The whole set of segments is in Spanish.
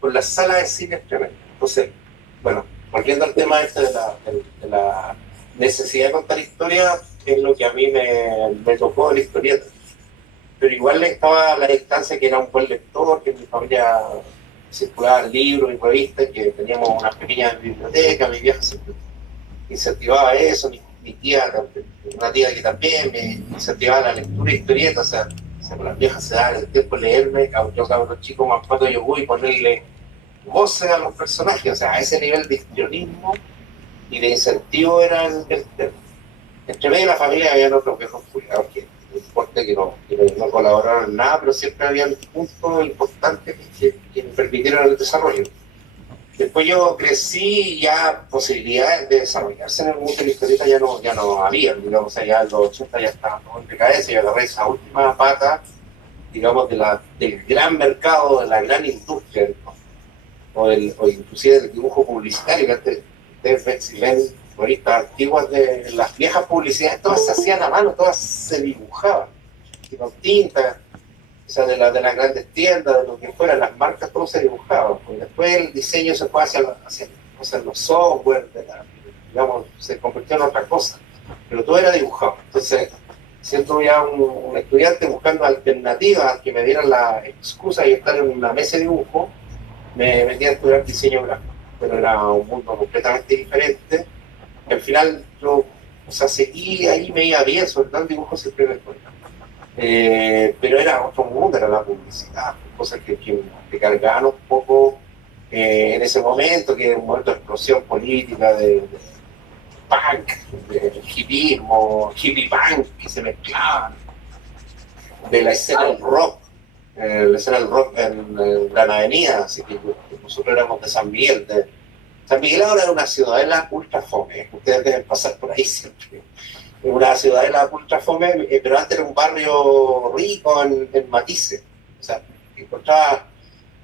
con la sala de cine tremenda. Entonces, bueno, volviendo al tema este de la necesidad de contar historias, es lo que a mí me tocó de la historieta. Pero igual estaba a la distancia que era un buen lector, que en mi familia circulaban libros y revistas, que teníamos una pequeña biblioteca, mi vieja siempre incentivaba eso, mi tía, una tía que también me incentivaba la lectura de historietas, o sea, las viejas se daban el tiempo de leerme, yo cabrón chico más pato yo voy y ponerle voces a los personajes, o sea, a ese nivel de histrionismo y de incentivo era el tema. Entre medio de la familia habían otros viejos cuidados que no importa que no colaboraron en nada, pero siempre habían puntos importantes que me permitieron el desarrollo. Después yo crecí y ya posibilidades de desarrollarse en el mundo de la historieta ya no había, digamos, ya en los 80 ya estaba todo en decadencia y agarré esa última pata, digamos, del gran mercado, de la gran industria, ¿no? o inclusive del dibujo publicitario, que antes ustedes ven revistas antiguas de las viejas publicidades, todas se hacían a mano, todas se dibujaban, con tinta, o sea, de las grandes tiendas, de lo que fuera, las marcas, todo se dibujaba. Pues después el diseño se fue hacia los software, digamos, se convirtió en otra cosa, pero todo era dibujado. Entonces, siendo ya un estudiante buscando alternativas que me dieran la excusa de estar en una mesa de dibujo, me metí a estudiar diseño gráfico, pero era un mundo completamente diferente. Al final yo, o sea, seguí ahí, me iba bien, sobre todo el dibujo siempre me fue. Pero era otro mundo, era la publicidad, cosas que cargaban un poco en ese momento, que era un momento de explosión política, de punk, de hippismo, hippie punk, que se mezclaban, de la escena del rock, la escena del rock en Gran Avenida, así que nosotros éramos de San Miguel. San Miguel ahora es una ciudadela ultra fome, ustedes deben pasar por ahí siempre. Una ciudadela ultra fome, pero antes era un barrio rico en matices. O sea, encontraba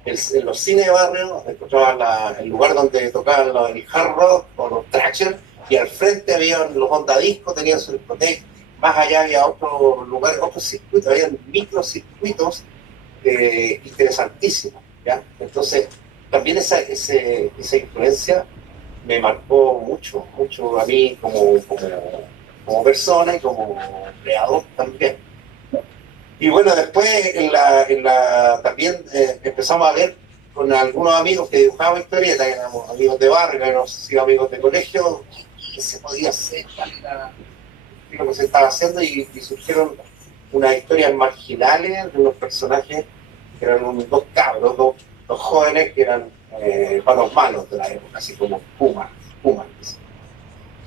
en los cines de barrio, encontraba el lugar donde tocaban el hard rock o los thrasher, y al frente había los ondadiscos, tenían su discoteca, más allá había otro lugar, otros circuitos, había microcircuitos interesantísimos, ¿ya? Entonces, también esa influencia me marcó mucho, mucho a mí como persona y como creador también. Y bueno, después también empezamos a ver con algunos amigos que dibujaban historietas, que éramos amigos de barrio, que éramos sido amigos de colegio, qué se podía hacer, lo que se estaba haciendo, y surgieron unas historias marginales de unos personajes que eran dos cabros, dos jóvenes que eran palos malos de la época, así como Pumas.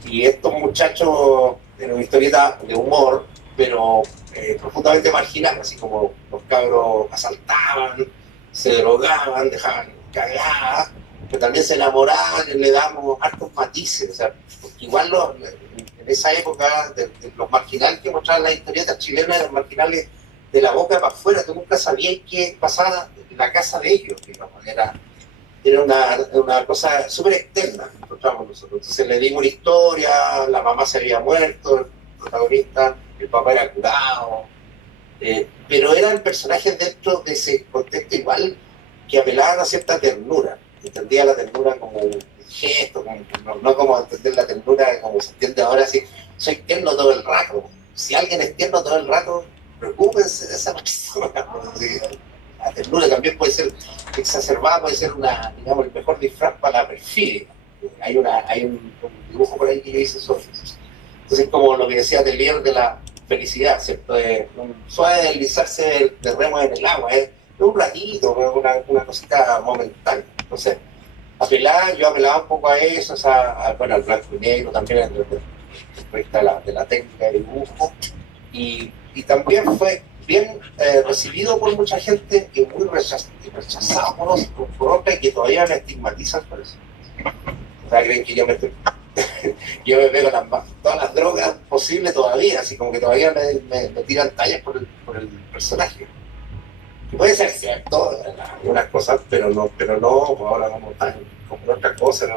Y estos muchachos en una historieta de humor, pero profundamente marginal, así como los cabros asaltaban, se drogaban, dejaban cagadas, pero también se enamoraban, le damos hartos matices, o sea, igual en esa época de los marginales que mostraban las historietas chilenas eran marginales de la boca para afuera, tú nunca sabías qué pasaba en la casa de ellos, digamos, era una cosa súper externa que encontramos nosotros. Entonces le dimos una historia, la mamá se había muerto, el protagonista, el papá era curado, pero eran personajes dentro de ese contexto igual que apelaban a cierta ternura. Entendía la ternura como un gesto, no como entender la ternura como se entiende ahora, así, soy tierno todo el rato. Si alguien es tierno todo el rato, preocúpense de esa persona. La ternura también puede ser exacerbada, puede ser digamos, el mejor disfraz para la perfidia. Hay un dibujo por ahí que yo hice sobre eso. Entonces, como lo que decía Telier de la felicidad, ¿cierto? Un suave deslizarse de remo en el agua, un ratito, una cosita momentánea. Entonces, yo apelaba un poco a eso, bueno, al blanco y negro también, de la técnica de dibujo, y también fue bien recibido por mucha gente y muy rechazado por otras que todavía me estigmatizan por eso. O sea, creen que yo me pego todas las drogas posibles todavía, así como que todavía me tiran tallas por el personaje. Puede ser cierto, algunas cosas, pero no, ahora vamos a estar con otras cosas,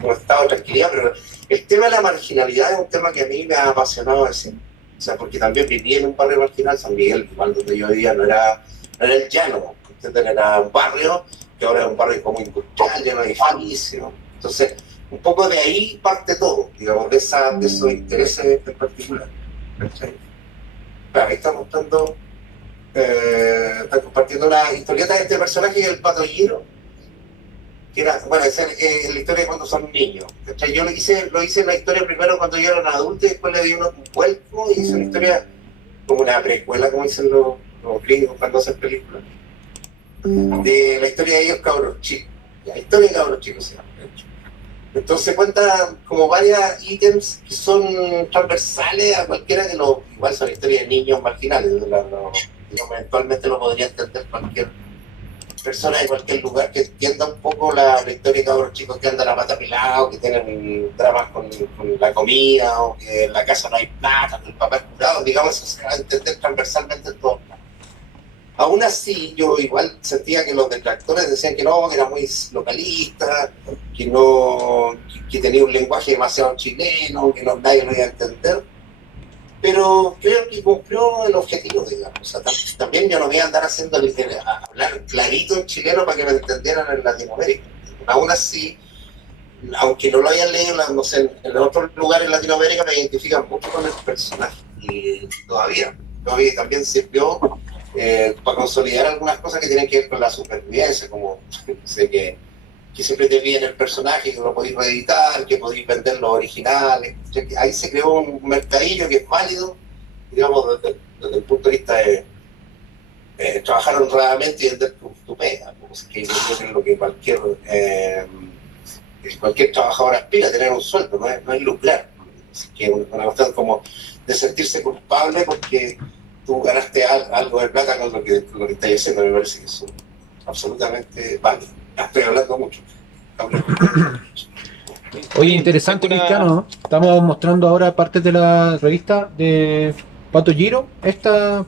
no he estado tranquilidad, pero el tema de la marginalidad es un tema que a mí me ha apasionado decir. O sea, porque también viví en un barrio marginal, San Miguel, igual donde yo vivía, no era el llano, ¿entienden? Era un barrio que ahora es un barrio como industrial, lleno de edificios. Entonces, un poco de ahí parte todo, digamos, de esos intereses en particular. ¿Cachai? Claro, ahí está mostrando, está compartiendo una historieta de este personaje, el Pato Giro, que era, bueno, esa es la historia de cuando son niños. ¿Cachai? Yo lo hice en la historia primero cuando yo era un adulto y después le di un vuelco y hice una historia como una precuela, como dicen los gringos cuando hacen películas, de la historia de ellos cabros chicos. La historia de cabros chicos se llama. Entonces cuenta como varios ítems que son transversales a cualquiera de los, igual son historias de niños marginales, digamos, eventualmente lo podría entender cualquier persona de cualquier lugar que entienda un poco la historia de cabros chicos que andan a pata pelado, que tienen dramas con la comida, o que en la casa no hay plata, que el papá es curado, digamos, eso se va a entender transversalmente en todo. Aún así, yo igual sentía que los detractores decían que no, que era muy localista, que no, que tenía un lenguaje demasiado chileno, que nadie lo iba a entender. Pero creo que cumplió el objetivo, digamos. O sea, también yo no voy a andar hablar clarito en chileno para que me entendieran en Latinoamérica. Aún así, aunque no lo hayan leído, no sé, en otros lugares en Latinoamérica me identifican mucho con el personaje. Y todavía también sirvió para consolidar algunas cosas que tienen que ver con la supervivencia, como sé que siempre te piden el personaje, que lo podéis reeditar, que podéis vender los originales. Ahí se creó un mercadillo que es válido, digamos, desde el punto de vista de trabajar honradamente y vender tu pega, que yo creo que es lo que cualquier trabajador aspira a tener un sueldo, no es lucrar. Así que una cuestión como de sentirse culpable porque tú ganaste algo de plata con lo que estás haciendo, me parece que es absolutamente válido. Estoy hablando mucho. Oye, interesante, Cristiano, ¿no? Estamos mostrando ahora partes de la revista de Pato Giro, esta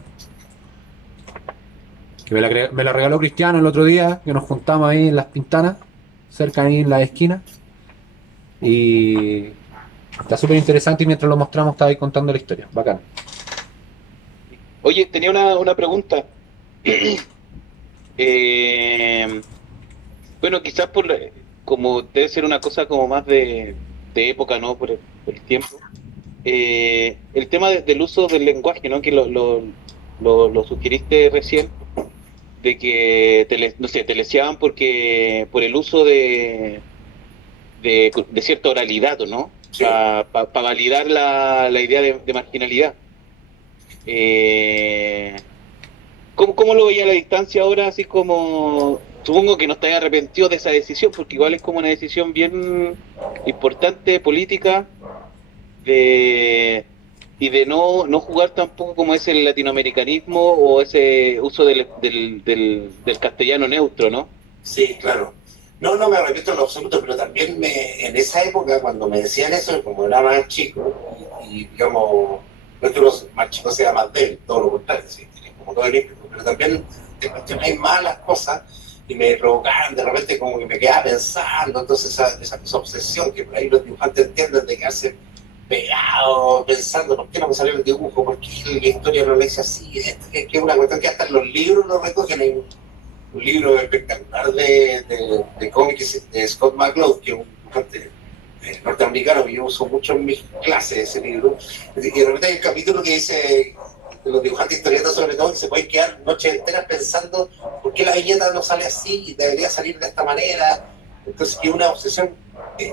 que me la regaló Cristiano el otro día, que nos juntamos ahí en Las Pintanas, cerca ahí en la esquina. Y está súper interesante y mientras lo mostramos estaba ahí contando la historia. Bacán. Oye, tenía una pregunta. Eh, bueno, quizás como debe ser una cosa como más de época, ¿no? Por el tiempo. El tema del uso del lenguaje, ¿no? Que lo sugeriste recién, de que no sé, te leseaban por el uso de cierta oralidad, ¿o no? Sí. Para validar la idea de marginalidad. Eh, ¿Cómo lo veía a la distancia ahora? Así como, supongo que no estáis arrepentido de esa decisión, porque igual es como una decisión bien importante, política, de, y de no jugar tampoco como es el latinoamericanismo o ese uso del castellano neutro, ¿no? Sí, claro. No me arrepiento en lo absoluto, pero también en esa época, cuando me decían eso, como era más chico, y digamos, no es que los más chicos sean más débiles, todo lo contrario, sí, tienen como todo el ímpetu, pero también te cuestionáis más las cosas y me provocaban de repente como que me quedaba pensando, entonces esa obsesión que por ahí los dibujantes entienden de quedarse pegado, pensando, ¿por qué no me salió el dibujo? ¿Por qué la historia no lo hice así? Es que es una cuestión que hasta en los libros lo recogen. Hay un libro espectacular de cómics de Scott McCloud, que es un dibujante norteamericano que yo uso mucho en mis clases, ese libro. Y de repente hay un capítulo que dice, los dibujantes historietas sobre todo, que se pueden quedar noches enteras pensando por qué la viñeta no sale así y debería salir de esta manera. Entonces, que es una obsesión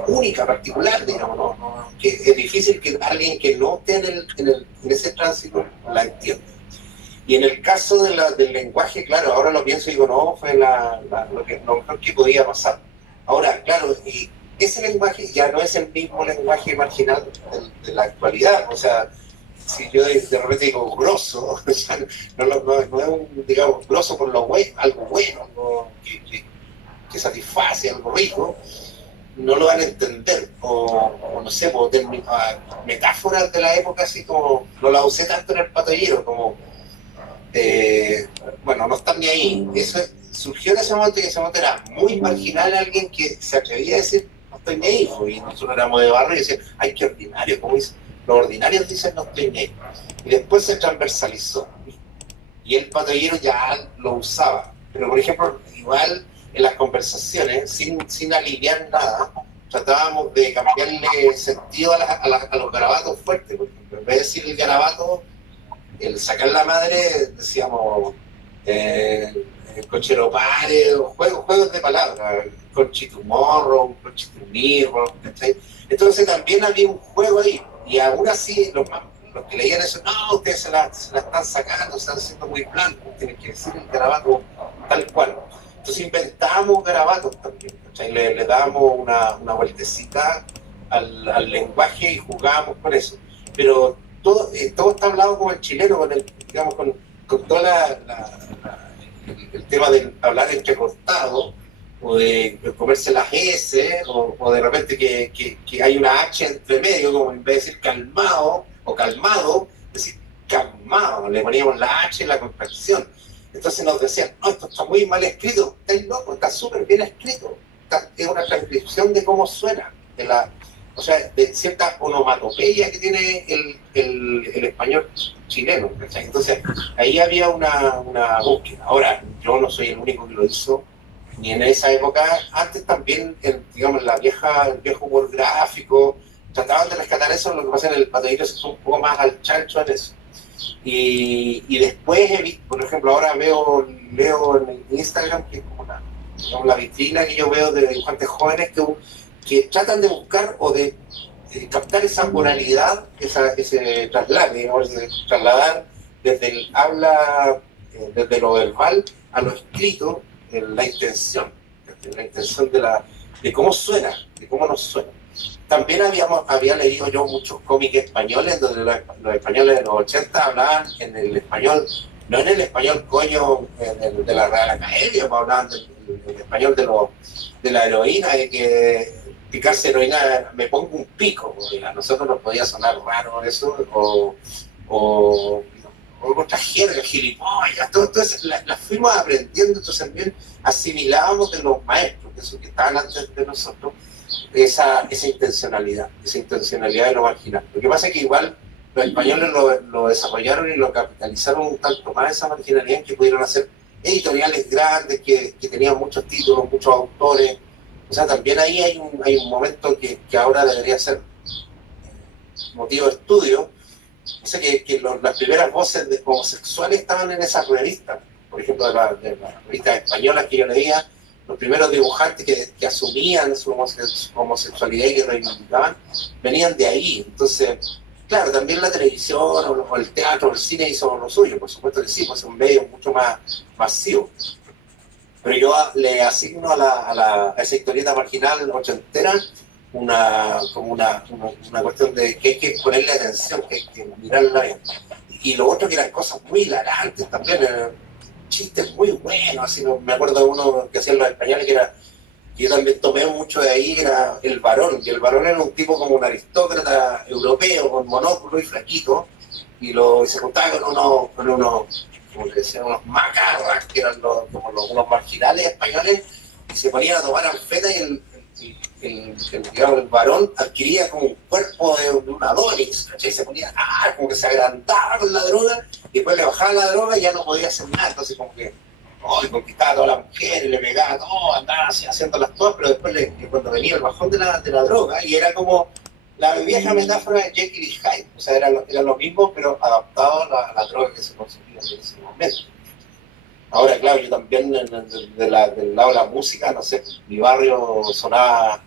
única, particular, digamos, que es difícil que alguien que no esté en ese tránsito la entienda. Y en el caso del lenguaje, claro, ahora lo pienso y digo, no, fue lo mejor que podía pasar. Ahora, claro, y ese lenguaje ya no es el mismo lenguaje marginal de la actualidad. O sea, si yo de repente digo grosso, o sea, no es un, digamos, grosso por lo bueno, algo bueno, algo que satisface, algo rico, no lo van a entender. O no sé, metáforas de la época, así como, no la usé tanto en el patollero, como bueno, no están ni ahí. Eso surgió en ese momento y en ese momento era muy marginal alguien que se atrevía a decir no estoy ni ahí. Y nosotros éramos de barrio y decían, ay, qué ordinario, como dicen. Los ordinarios dicen no estoy ni ahí. Y después se transversalizó. Y el patrullero ya lo usaba. Pero, por ejemplo, igual en las conversaciones, sin aliviar nada, tratábamos de cambiarle sentido a los garabatos fuertes. Por ejemplo, en vez de decir el garabato, el sacar la madre, decíamos cochero pare, o juegos de palabras, conchitumorro, conchitumirro, ¿cachai? Entonces también había un juego ahí, y aún así los que leían eso, no, ustedes se la están sacando, están siendo muy blancos, tienen que decir el garabato tal cual. Entonces inventábamos garabatos también, ¿cachai? Le dábamos una vueltecita al lenguaje y jugábamos con eso. Pero todo está hablado como el chileno, digamos, con todo el tema de hablar entrecortado, o de comerse las S, o de repente que hay una H entre medio, como en vez de decir calmado o calmado, decir calmado, le poníamos la H en la contracción. Entonces nos decían, no, esto está muy mal escrito, estáis locos, está súper bien escrito, es una transcripción de cómo suena, o sea, de cierta onomatopeya que tiene el español chileno, ¿cachai? Entonces ahí había una búsqueda. Ahora, yo no soy el único que lo hizo, ni en esa época. Antes también, digamos, el viejo humor gráfico, trataban de rescatar eso. Lo que pasa en el Patadillo se fue un poco más al chancho en eso. Y después he visto, por ejemplo, ahora leo en Instagram, que es como la vitrina que yo veo de dibujantes jóvenes que tratan de buscar o de captar esa oralidad, ese traslado, digamos, trasladar desde el habla, desde lo verbal a lo escrito, la intención de cómo suena, de cómo nos suena. También había leído yo muchos cómics españoles, donde los españoles de los 80 hablaban en el español, no en el español coño de la Real Academia, hablaban del español de la heroína, de que picarse heroína me pongo un pico, porque a nosotros nos podía sonar raro eso, o otra jerga, gilipollas, todo eso, las fuimos aprendiendo. Entonces también asimilábamos de los maestros, de esos que estaban antes de nosotros, esa intencionalidad de lo marginal. Lo que pasa es que igual los españoles lo desarrollaron y lo capitalizaron un tanto más, esa marginalidad, que pudieron hacer editoriales grandes, que tenían muchos títulos, muchos autores. O sea, también ahí hay un momento que ahora debería ser motivo de estudio. O sea, que las primeras voces homosexuales estaban en esas revistas. Por ejemplo, de las revistas españolas que yo leía, los primeros dibujantes que asumían su homosexualidad y que reivindicaban, venían de ahí. Entonces, claro, también la televisión o el teatro o el cine hizo lo suyo, por supuesto que sí, pues es un medio mucho más masivo. Pero yo le asigno a esa historieta marginal ochentera una cuestión de que hay que ponerle atención, que hay que mirarla bien. Y lo otro, que eran cosas muy hilarantes también, chistes muy buenos. Así, me acuerdo de uno que hacían los españoles, que yo también tomé mucho de ahí, era El Varón. Y El Varón era un tipo como un aristócrata europeo, con monóculo y flaquito, y se juntaba con unos como le decían, unos macarras, que eran unos marginales españoles, y se ponían a tomar anfeta, y el varón adquiría como un cuerpo de un Adonis, ¿cachai? Se ponía, como que se agrandaba con la droga, y después le bajaba la droga y ya no podía hacer nada. Entonces como que conquistaba a todas las mujeres, le pegaba todo, andaba así haciéndolas todas, pero después cuando venía el bajón de la droga, y era como la vieja metáfora de Jekyll y Hyde. O sea, era lo mismo, pero adaptado a la droga que se consumía en ese momento. Ahora, claro, yo también del lado de la música, no sé, mi barrio sonaba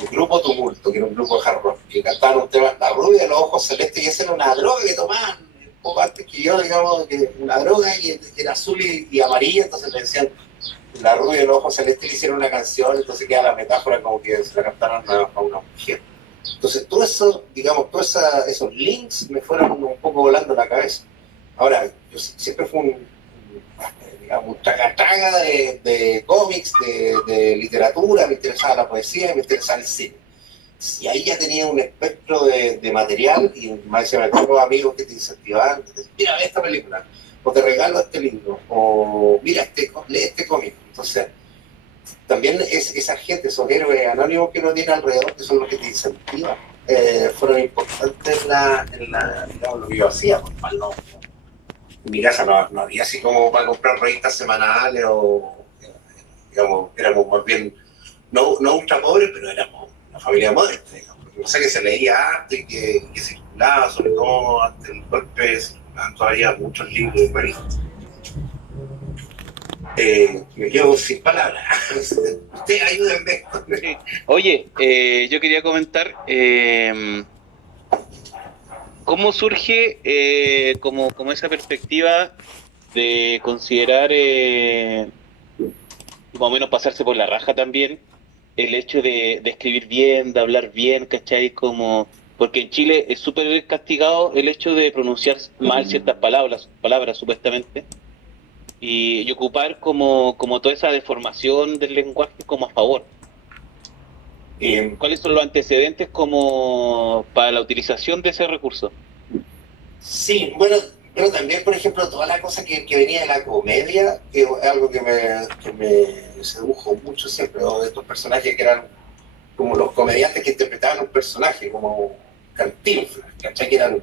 el grupo Tumulto, que era un grupo de hard rock, que cantaban un tema, La Rubia de los Ojos Celestes, y esa era una droga que tomaban un poco antes que yo, digamos, que una droga, y era azul y amarilla. Entonces le decían La Rubia de los Ojos Celestes, le hicieron una canción, entonces queda la metáfora como que se la cantaron a una mujer. Entonces todo eso, digamos, todos esos links me fueron un poco volando la cabeza. Ahora, yo siempre fui un traga de cómics, de literatura, me interesaba la poesía y me interesaba el cine. Y ahí ya tenía un espectro de material, y más me tengo amigos que te incentivaban, que te decían, mira, ve esta película, o te regalo este libro, o mira, lee este cómic. Entonces, también esa gente, esos héroes anónimos que uno tiene alrededor, que son los que te incentivan, fueron importantes en lo que yo hacía. Por no, en mi casa no había así como para comprar revistas semanales, o digamos, éramos más bien, no ultra pobres, pero éramos una familia modesta, digamos. O sea que se leía arte, que circulaba, sobre todo antes del golpe, circulaban todavía muchos libros de París. Me quedo sin palabras. Usted ayúdenme. Sí. Oye, yo quería comentar cómo surge como esa perspectiva de considerar, más o menos pasarse por la raja también, el hecho de escribir bien, de hablar bien, ¿cachai? Como, porque en Chile es súper castigado el hecho de pronunciar mal ciertas palabras supuestamente, y ocupar como toda esa deformación del lenguaje como a favor. ¿Cuáles son los antecedentes como para la utilización de ese recurso? Sí, bueno, pero también, por ejemplo, toda la cosa que venía de la comedia, que es algo que me sedujo mucho siempre, ¿no? De estos personajes que eran como los comediantes que interpretaban un personaje, como Cantinflas, ¿cachai? Que eran,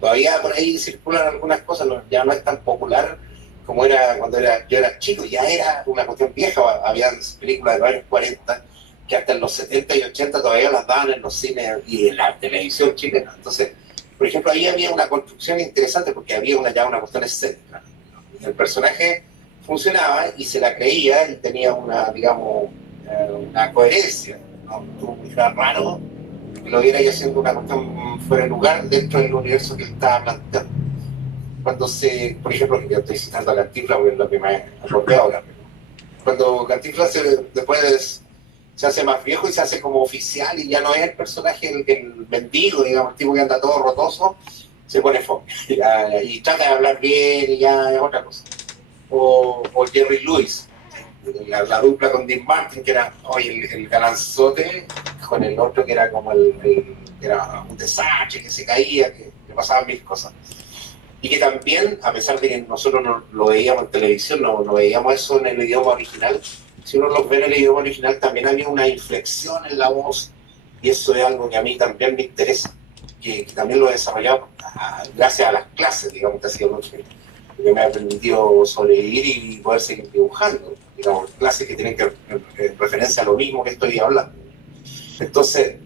todavía por ahí circulan algunas cosas, ya no es tan popular como era cuando yo era chico, ya era una cuestión vieja, había películas de los años 40 que hasta en los 70 y 80 todavía las daban en los cines y en la televisión chilena. Entonces, por ejemplo, ahí había una construcción interesante porque había ya una cuestión escénica. El personaje funcionaba y se la creía y tenía una, digamos, una coherencia, ¿no? Era raro que lo viera ahí haciendo una cuestión fuera de lugar dentro del universo que él estaba planteando. Cuando por ejemplo, yo estoy citando a Cantinflas porque es lo que me acordé ahora, cuando Cantinflas después se hace más viejo y se hace como oficial y ya no es el personaje, el mendigo, digamos, el tipo que anda todo rotoso, se pone fome y trata de hablar bien y ya es otra cosa. O Jerry Lewis, la dupla con Dean Martin, que era el galanzote, con el otro que era como que era un desastre, que se caía, que le pasaban mil cosas. Y que también, a pesar de que nosotros no lo veíamos en televisión, no veíamos eso en el idioma original, si uno los ve en el idioma original también había una inflexión en la voz, y eso es algo que a mí también me interesa, que también lo he desarrollado gracias a las clases, digamos, que ha sido lo que me ha permitido sobrevivir y poder seguir dibujando, digamos, clases que tienen que referencia a lo mismo que estoy hablando. Entonces,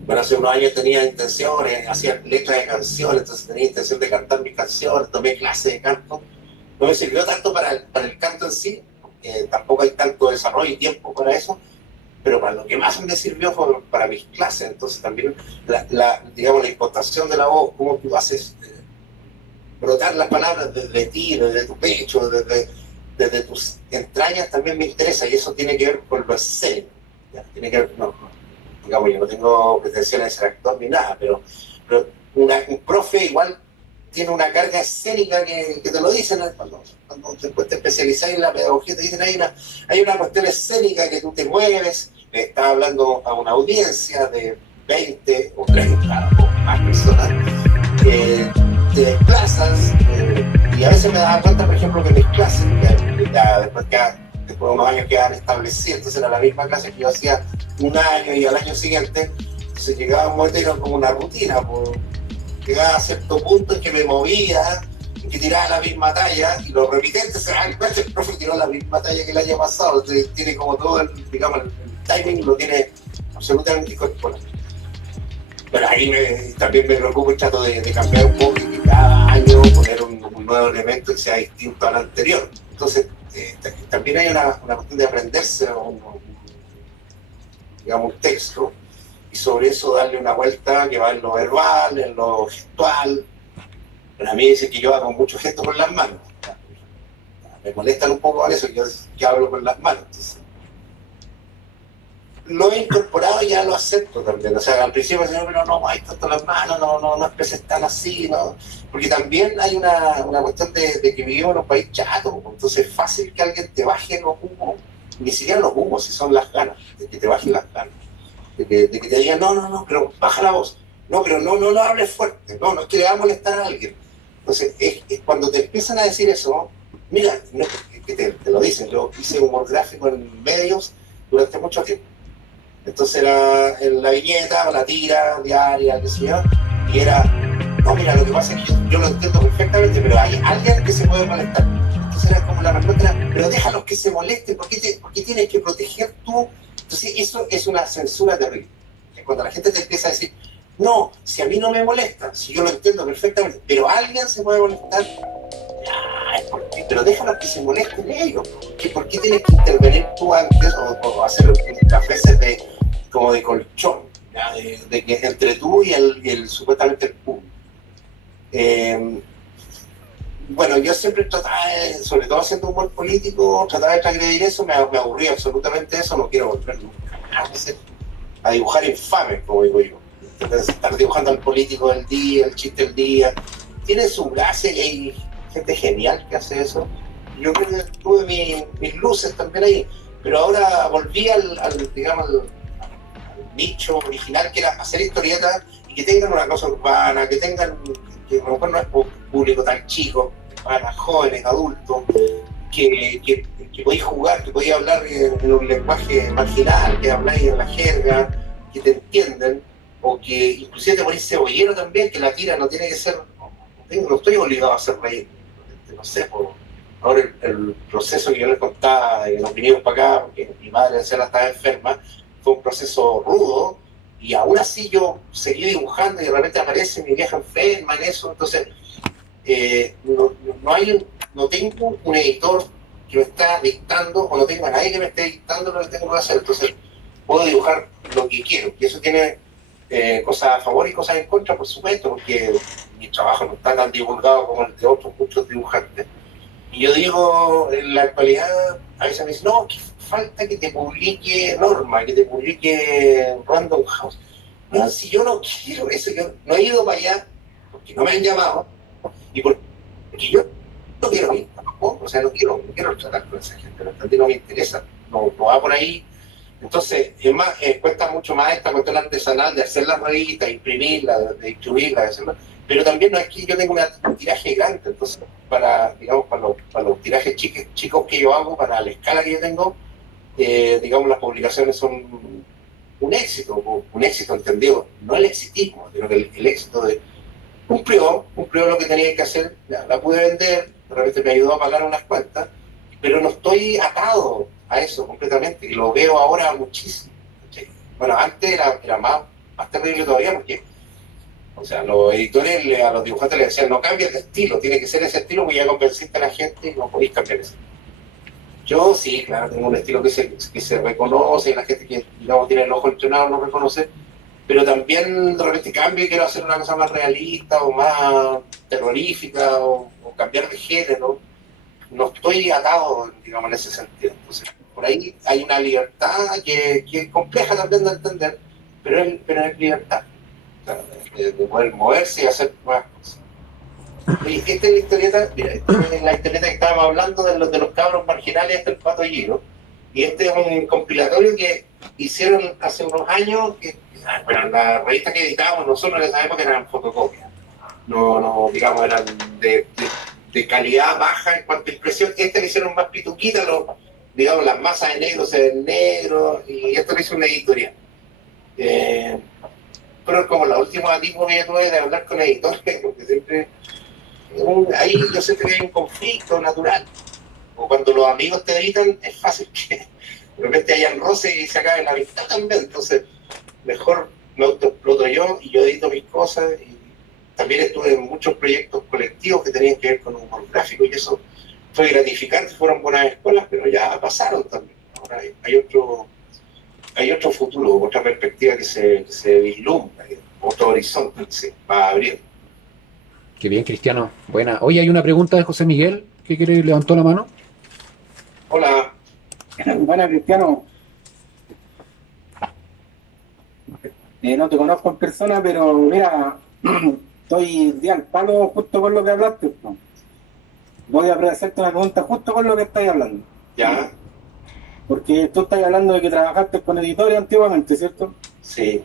bueno, hace unos años tenía intenciones, hacía letras de canciones, entonces tenía intención de cantar mis canciones, tomé clases de canto. No me sirvió tanto para el canto en sí, tampoco hay tanto desarrollo y tiempo para eso, pero para lo que más me sirvió fue para mis clases. Entonces también digamos, la impostación de la voz, cómo tú haces brotar las palabras desde ti, desde tu pecho, desde tus entrañas, también me interesa, y eso tiene que ver con lo escénico. Tiene que ver, digamos, yo no tengo pretensiones de ser actor ni nada, pero un profe igual tiene una carga escénica que te lo dicen, ¿no? Cuando después te especializas en la pedagogía, te dicen hay una cuestión escénica que tú te mueves, le estás hablando a una audiencia de 20 o 30 o más personas, te desplazas, y a veces me daba cuenta, por ejemplo, que mis clases, después de unos años quedaban establecidas, entonces era la misma clase que yo hacía un año y al año siguiente, entonces llegaba un momento y era como una rutina, llegaba a cierto punto en que me movía, en que tiraba la misma talla, y los repitentes se dan cuenta, el profe tiró la misma talla que el año pasado, entonces tiene como todo digamos, el timing lo tiene absolutamente incorporado. Pero ahí también me preocupo y trato de cambiar un poco y cada año poner un nuevo elemento que sea distinto al anterior. Entonces, también hay una cuestión de aprenderse digamos, un texto, y sobre eso darle una vuelta que va en lo verbal, en lo gestual. Pero a mí dicen que yo hago mucho gesto con las manos. Me molestan un poco con eso, yo hablo con las manos. Entonces, lo he incorporado y ya lo acepto también. O sea, al principio me decían, pero no hay tanto las manos, no expreses tan así, ¿no? Porque también hay una cuestión de que vivimos en un país chato, entonces es fácil que alguien te baje los humos, ni siquiera los humos, si son las ganas, de que te bajen las ganas. De que te digan, no, pero baja la voz. No, pero no hables fuerte. No es que le va a molestar a alguien. Entonces, es cuando te empiezan a decir eso, mira, no, que te lo dicen. Yo hice humor gráfico en medios durante mucho tiempo. Entonces era en la viñeta o la tira diaria, qué sé yo, y era, no, mira, lo que pasa es que yo lo entiendo perfectamente, pero hay alguien que se puede molestar. Entonces otra como la otra, pero déjalos que se molesten, ¿por qué tienes que proteger tú? Entonces eso es una censura terrible. Cuando la gente te empieza a decir, no, si a mí no me molesta, si yo lo entiendo perfectamente, pero alguien se puede molestar, ay, pero déjalos que se molesten ellos. ¿Por qué tienes que intervenir tú antes o hacer las veces como de colchón, ¿ya? De que entre tú y el supuestamente el público? Bueno, yo siempre trataba, sobre todo haciendo humor político, trataba de transgredir eso, me aburría absolutamente eso, no quiero volver nunca a dibujar infames, como digo yo. Entonces, estar dibujando al político del día, el chiste del día, tiene su gracia y hay gente genial que hace eso. Yo creo que tuve mis luces también ahí, pero ahora volví digamos, al nicho original, que era hacer historietas y que tengan una cosa urbana, que a lo mejor no es público tan chico, para jóvenes, adultos, que podéis jugar, que podéis hablar en un lenguaje marginal, que habláis en la jerga, que te entienden, o que inclusive te ponéis cebollero también, que la tira no tiene que ser, no estoy obligado a hacer reír, no sé, ahora el proceso que yo les contaba, de que nos vinimos para acá, porque mi madre anciana estaba enferma, fue un proceso rudo, y aún así yo seguí dibujando y de repente aparece mi vieja enferma en eso, entonces no tengo un editor que me está dictando, o no tengo a nadie que me esté dictando lo que tengo que hacer, entonces puedo dibujar lo que quiero, y eso tiene cosas a favor y cosas en contra, por supuesto, porque mi trabajo no está tan divulgado como el de otros muchos dibujantes. Y yo digo, en la actualidad, a veces me dicen, no, que falta que te publique Norma, que te publique Random House. No, si yo no quiero eso, yo no he ido para allá porque no me han llamado y porque yo no quiero ir tampoco, o sea, no quiero tratar con esa gente, no me interesa, no va por ahí. Entonces, es más, cuesta mucho más esta cuestión artesanal de hacer las revistas, imprimirla, de distribuirla, de hacerlo. Pero también no es que yo tenga un tiraje grande, entonces para los tirajes chicos que yo hago, para la escala que yo tengo, digamos, las publicaciones son un éxito entendido, no el exitismo, sino que el éxito de cumplió lo que tenía que hacer, la pude vender, de repente me ayudó a pagar unas cuentas, pero no estoy atado a eso completamente, y lo veo ahora muchísimo. ¿Sí? Bueno, antes era más terrible todavía, porque o sea, los editores a los dibujantes les decían, no cambies de estilo, tiene que ser ese estilo, porque ya convenciste a la gente y no podéis cambiar ese. Yo sí, claro, tengo un estilo que se reconoce, y la gente que, digamos, tiene el ojo entrenado lo reconoce, pero también de repente cambio y quiero hacer una cosa más realista o más terrorífica o cambiar de género. No estoy atado, digamos, en ese sentido. Entonces, por ahí hay una libertad que es compleja también de entender, pero es libertad. De poder moverse y hacer nuevas cosas. Y esta es la historieta, mira, esta es la historieta que estábamos hablando de los cabros marginales del Pato Giro, y este es un compilatorio que hicieron hace unos años, bueno, la revista que editábamos nosotros en esa época eran fotocopias, no digamos, eran de calidad baja en cuanto a impresión. Este le hicieron más pituquita, digamos, las masas de negro se ven negro, y esto lo hizo una editorial. Pero como la última tipo que tuve de hablar con editores, porque siempre ahí yo siento que hay un conflicto natural, o cuando los amigos te editan es fácil que de repente hayan roce y se acabe la amistad también, entonces mejor me autoexploto yo y yo edito mis cosas. Y también estuve en muchos proyectos colectivos que tenían que ver con humor gráfico, y eso fue gratificante, fueron buenas escuelas, pero ya pasaron también. Ahora hay otro futuro, otra perspectiva que se vislumbra, otro horizonte que se va a abrir. Qué bien, Cristiano. Buena. Oye, hay una pregunta de José Miguel, que levantó la mano. Hola. Buena, Cristiano. No te conozco en persona, pero mira, estoy de al palo justo con lo que hablaste. ¿No? Voy a hacerte una pregunta justo con lo que estás hablando. Ya. Porque tú estás hablando de que trabajaste con editores antiguamente, ¿cierto? Sí.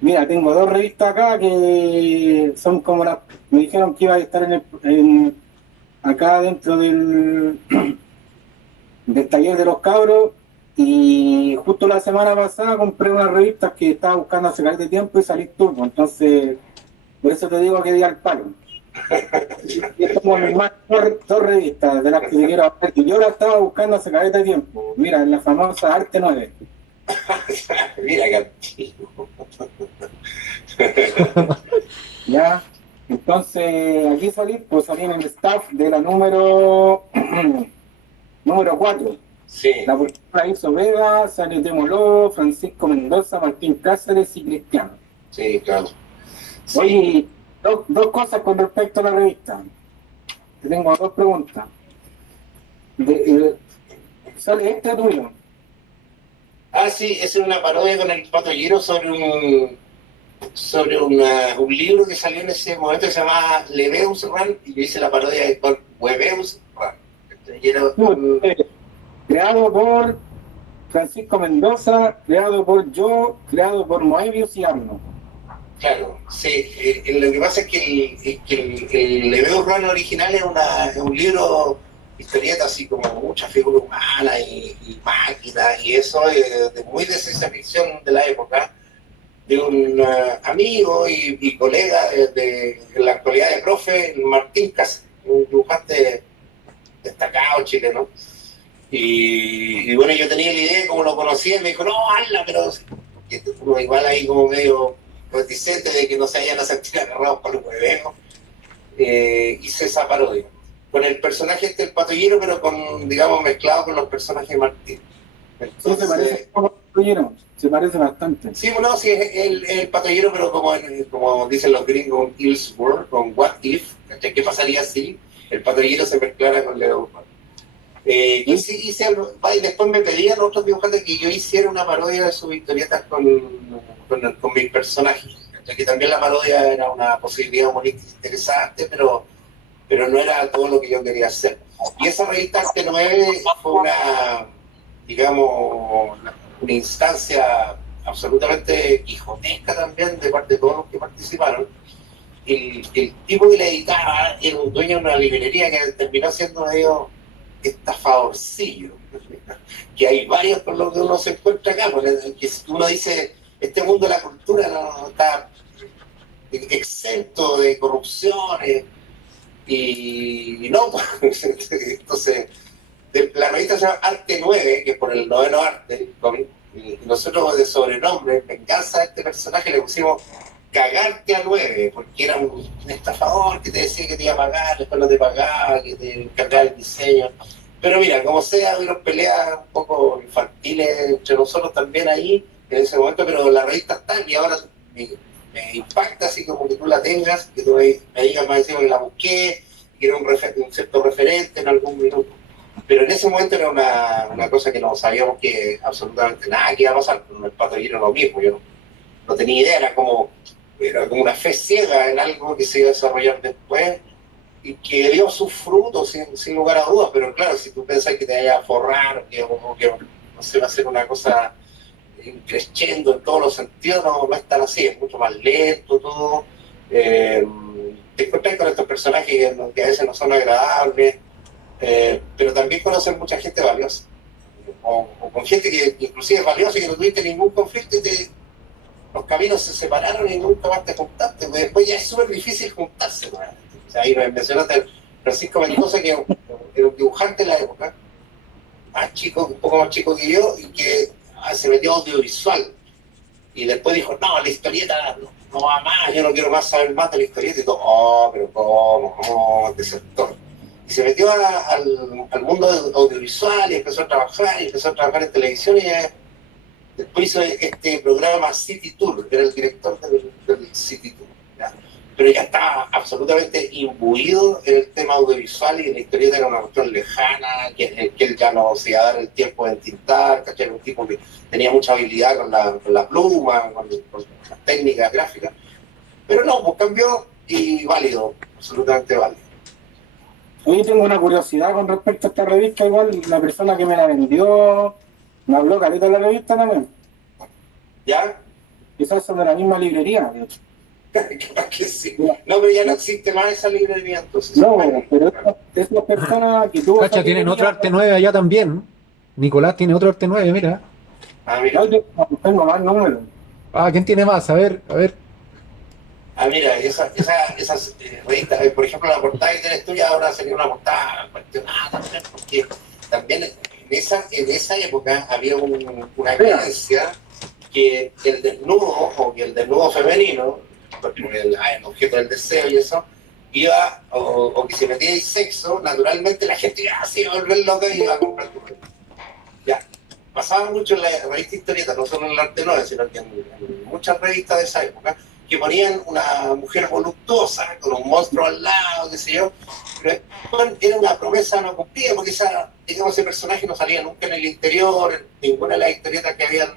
Mira, tengo dos revistas acá que son como las... Me dijeron que iba a estar acá dentro del taller de los cabros, y justo la semana pasada compré unas revistas que estaba buscando hace de tiempo y salí turbo, entonces por eso te digo que di al palo. Es como mis más dos revistas de las que te quiero hablar. Y yo la estaba buscando hace caleta de tiempo. Mira, en la famosa Arte 9. Mira qué antiguo. Ya. Entonces, aquí salí en el staff de la número número 4. Sí, La portada la hizo Vega, sale Demoló, Francisco Mendoza, Martín Cáceres y Cristiano. sí, claro. Sí. Oye, dos cosas con respecto a la revista. Te tengo dos preguntas. ¿Sale este tuyo? Ah, sí, es una parodia con el Pato Giro sobre un libro que salió en ese momento que se llamaba Leveus Run, y yo hice la parodia con Webeus Run. Y era Creado por Francisco Mendoza, creado por yo, creado por Moebius y Arno. claro, sí. Lo que pasa es que el Leveus Run original es un libro, historieta así como mucha figura humana y máquinas y eso, muy de ciencia ficción de la época, de un amigo y colega en la actualidad de profe, Martín Cáceres, un dibujante destacado chileno. Y bueno, yo tenía la idea, como lo conocía, y me dijo, no, hazla, pero igual ahí como medio reticente de que no se hayan a sentir agarrados por los hueveos. Hice esa parodia con el personaje el Patollero, pero con, digamos, mezclado con los personajes de Martín. Entonces, se parece un poco al Patollero, se parece bastante. Sí, bueno, sí, es el Patollero, pero como dicen los gringos, Il's World, con What If, ¿qué pasaría si el Patollero se mezclara con Leo? Y después me pedían otros dibujantes que yo hiciera una parodia de sus historietas con mis personajes, ya que también la parodia era una posibilidad humorística interesante, pero no era todo lo que yo quería hacer. Y esa revista Arte 9 fue digamos, una instancia absolutamente quijotesca también de parte de todos los que participaron. El tipo que la editaba era un dueño de una librería que terminó siendo medio estafadorcillo, que hay varios por lo que uno se encuentra acá, porque uno dice, este mundo de la cultura no está exento de corrupciones, y no, entonces, la revista se llama Arte 9, que es por el noveno arte, y nosotros de sobrenombre, en venganza de este personaje, le pusimos Cagarte a 9, porque era un estafador que te decía que te iba a pagar, después no te pagaba, que te encargaba el diseño. Pero mira, como sea, hubieron peleas un poco infantiles entre nosotros también ahí, en ese momento, pero la revista está, y ahora me impacta así como que tú la tengas, que tú me digas más encima que la busqué, que era un cierto referente en algún minuto. Pero en ese momento era una cosa que no sabíamos que absolutamente nada que iba a pasar, con el Patollero lo mismo, yo no tenía idea, era como una fe ciega en algo que se iba a desarrollar después y que dio sus frutos sin lugar a dudas, pero claro, si tú pensás que te vayas a forrar, que no se va a hacer una cosa creciendo en todos los sentidos, no es tan así, es mucho más lento todo. Te encuentras con estos personajes que a veces no son agradables, pero también conoces mucha gente valiosa, o con gente que inclusive es valiosa y que no tuviste ningún conflicto y los caminos se separaron y nunca más te juntaste, porque después ya es súper difícil juntarse, ¿no? O sea, ahí me mencionaste Francisco Mendoza, que era un dibujante de la época, más chico, un poco más chico que yo, y que se metió a audiovisual, y después dijo, no, la historieta no va más, yo no quiero más saber más de la historieta, y todo, pero ¿cómo? No, desertor. Y se metió al mundo audiovisual y empezó a trabajar en televisión, y después hizo este programa City Tour, que era el director del City Tour, ¿ya? Pero ya estaba absolutamente imbuido en el tema audiovisual y la historieta era una cuestión lejana, que él ya no se iba a dar el tiempo de entintar, ¿cachai? Era un tipo que tenía mucha habilidad con la pluma, con las técnicas gráficas, pero no, pues cambió y válido, absolutamente válido. Hoy tengo una curiosidad con respecto a esta revista, igual la persona que me la vendió me habló caleta de la revista también. ¿Ya? Quizás son de la misma librería, de hecho. Capaz que sí. No, pero ya no existe más esa librería, entonces. No, pero esa persona que tuvo... Cacha, tienen otro Arte 9 allá también. Nicolás tiene otro Arte 9, mira. Ah, mira. No, tengo más números. Ah, ¿quién tiene más? A ver, a ver. Mira, esas revistas, por ejemplo, la portada que tienes tuya ahora sería una portada cuestionada también, porque también en esa época había una creencia que el desnudo o que el desnudo femenino, porque el objeto del deseo y eso, iba, o que se metía en sexo, naturalmente la gente iba así a volver loca y iba a comprar tu revista. Ya, pasaba mucho en la revista Historieta, no solo en el Arte Nuevo, sino que en muchas revistas de esa época, que ponían una mujer voluptuosa con un monstruo al lado, qué sé yo, pero era una promesa no cumplida, porque ese personaje no salía nunca en el interior, en ninguna de las historietas que habían.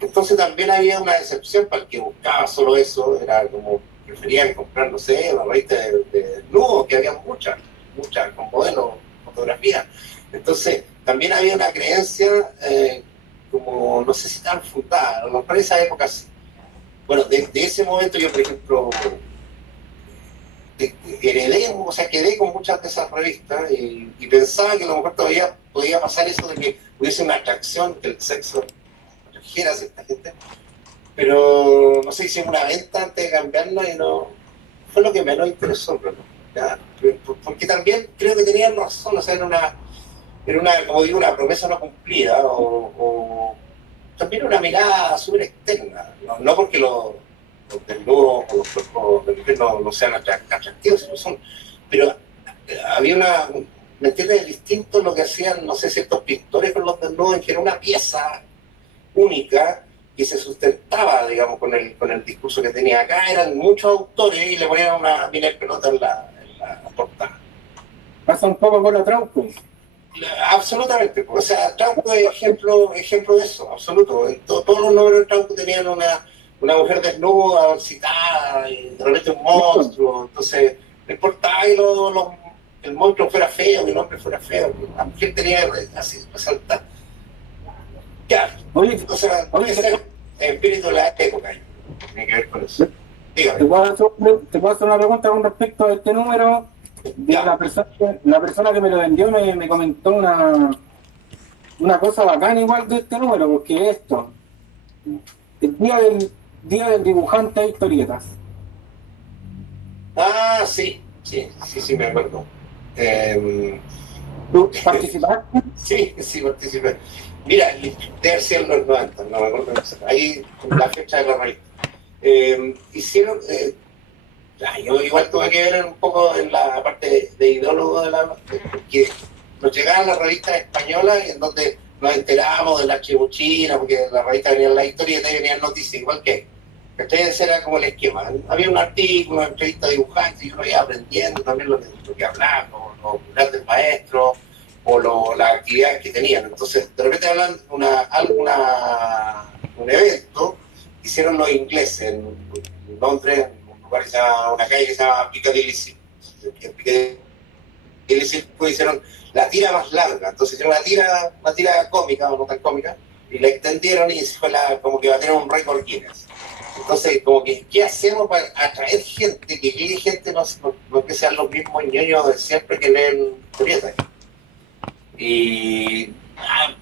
Entonces también había una decepción para el que buscaba solo eso, era como preferían comprar, no sé, una revista de nudo, que había muchas, con modelos, fotografías. Entonces también había una creencia, como no sé si tan fundada, a lo mejor en esa época sí. Bueno, de ese momento yo, por ejemplo, quedé con muchas de esas revistas y pensaba que a lo mejor todavía podía pasar eso de que hubiese una atracción, que el sexo atrajera a cierta gente, pero no sé, hicimos una venta antes de cambiarla y no fue lo que menos interesó, pero, ¿ya? Porque también creo que tenían razón, o sea, era una, como digo, una promesa no cumplida, o también una mirada súper externa, no porque los desnudos o los cuerpos de mujer no sean atractivos, sino son, pero había ¿me entiendes? Distinto lo que hacían, no sé, ciertos pintores con los desnudos, en que era una pieza única que se sustentaba, digamos, con el discurso que tenía. Acá eran muchos autores y le ponían una mina de pelota en la portada. Pasa un poco con la Trauco. Absolutamente, o sea, Trauco es ejemplo de eso, absoluto. Todos los nombres de Trauco tenían una mujer desnuda, citada, y de repente un monstruo, entonces no importaba que el monstruo fuera feo, que el hombre fuera feo, la mujer tenía así resaltar. Ya, Oye, o sea, ese espíritu de la época tiene que ver con eso. Dígame. ¿Te puedo hacer una pregunta con respecto a este número? La persona que me lo vendió me comentó una cosa bacana igual de este número, porque esto, el día del dibujante de historietas. Sí, me acuerdo. ¿Tú participaste? Sí, participé. Mira, debe haber sido en los 90, no me acuerdo. Ahí, la fecha de la revista. Hicieron... yo igual tuve que ver un poco en la parte de ideólogo porque nos llegaban las revistas españolas en donde nos enterábamos de la chibuchina, porque en la revista venían las historietas y venían noticias, igual que ese era como el esquema. Había un artículo, una entrevista de dibujantes, y uno iba aprendiendo también lo que hablaban, los grandes maestros, o las actividades que tenían. Entonces, de repente hablan un evento que hicieron los ingleses en Londres, una calle que se llama Piccadilly Circus. Hicieron la tira más larga, entonces hicieron una tira cómica o no tan cómica, y la extendieron y fue como que va a tener un récord Guinness. Entonces, como que, ¿qué hacemos para atraer gente, que llegue gente, no que sean los mismos ñoños de siempre que leen historietas? Y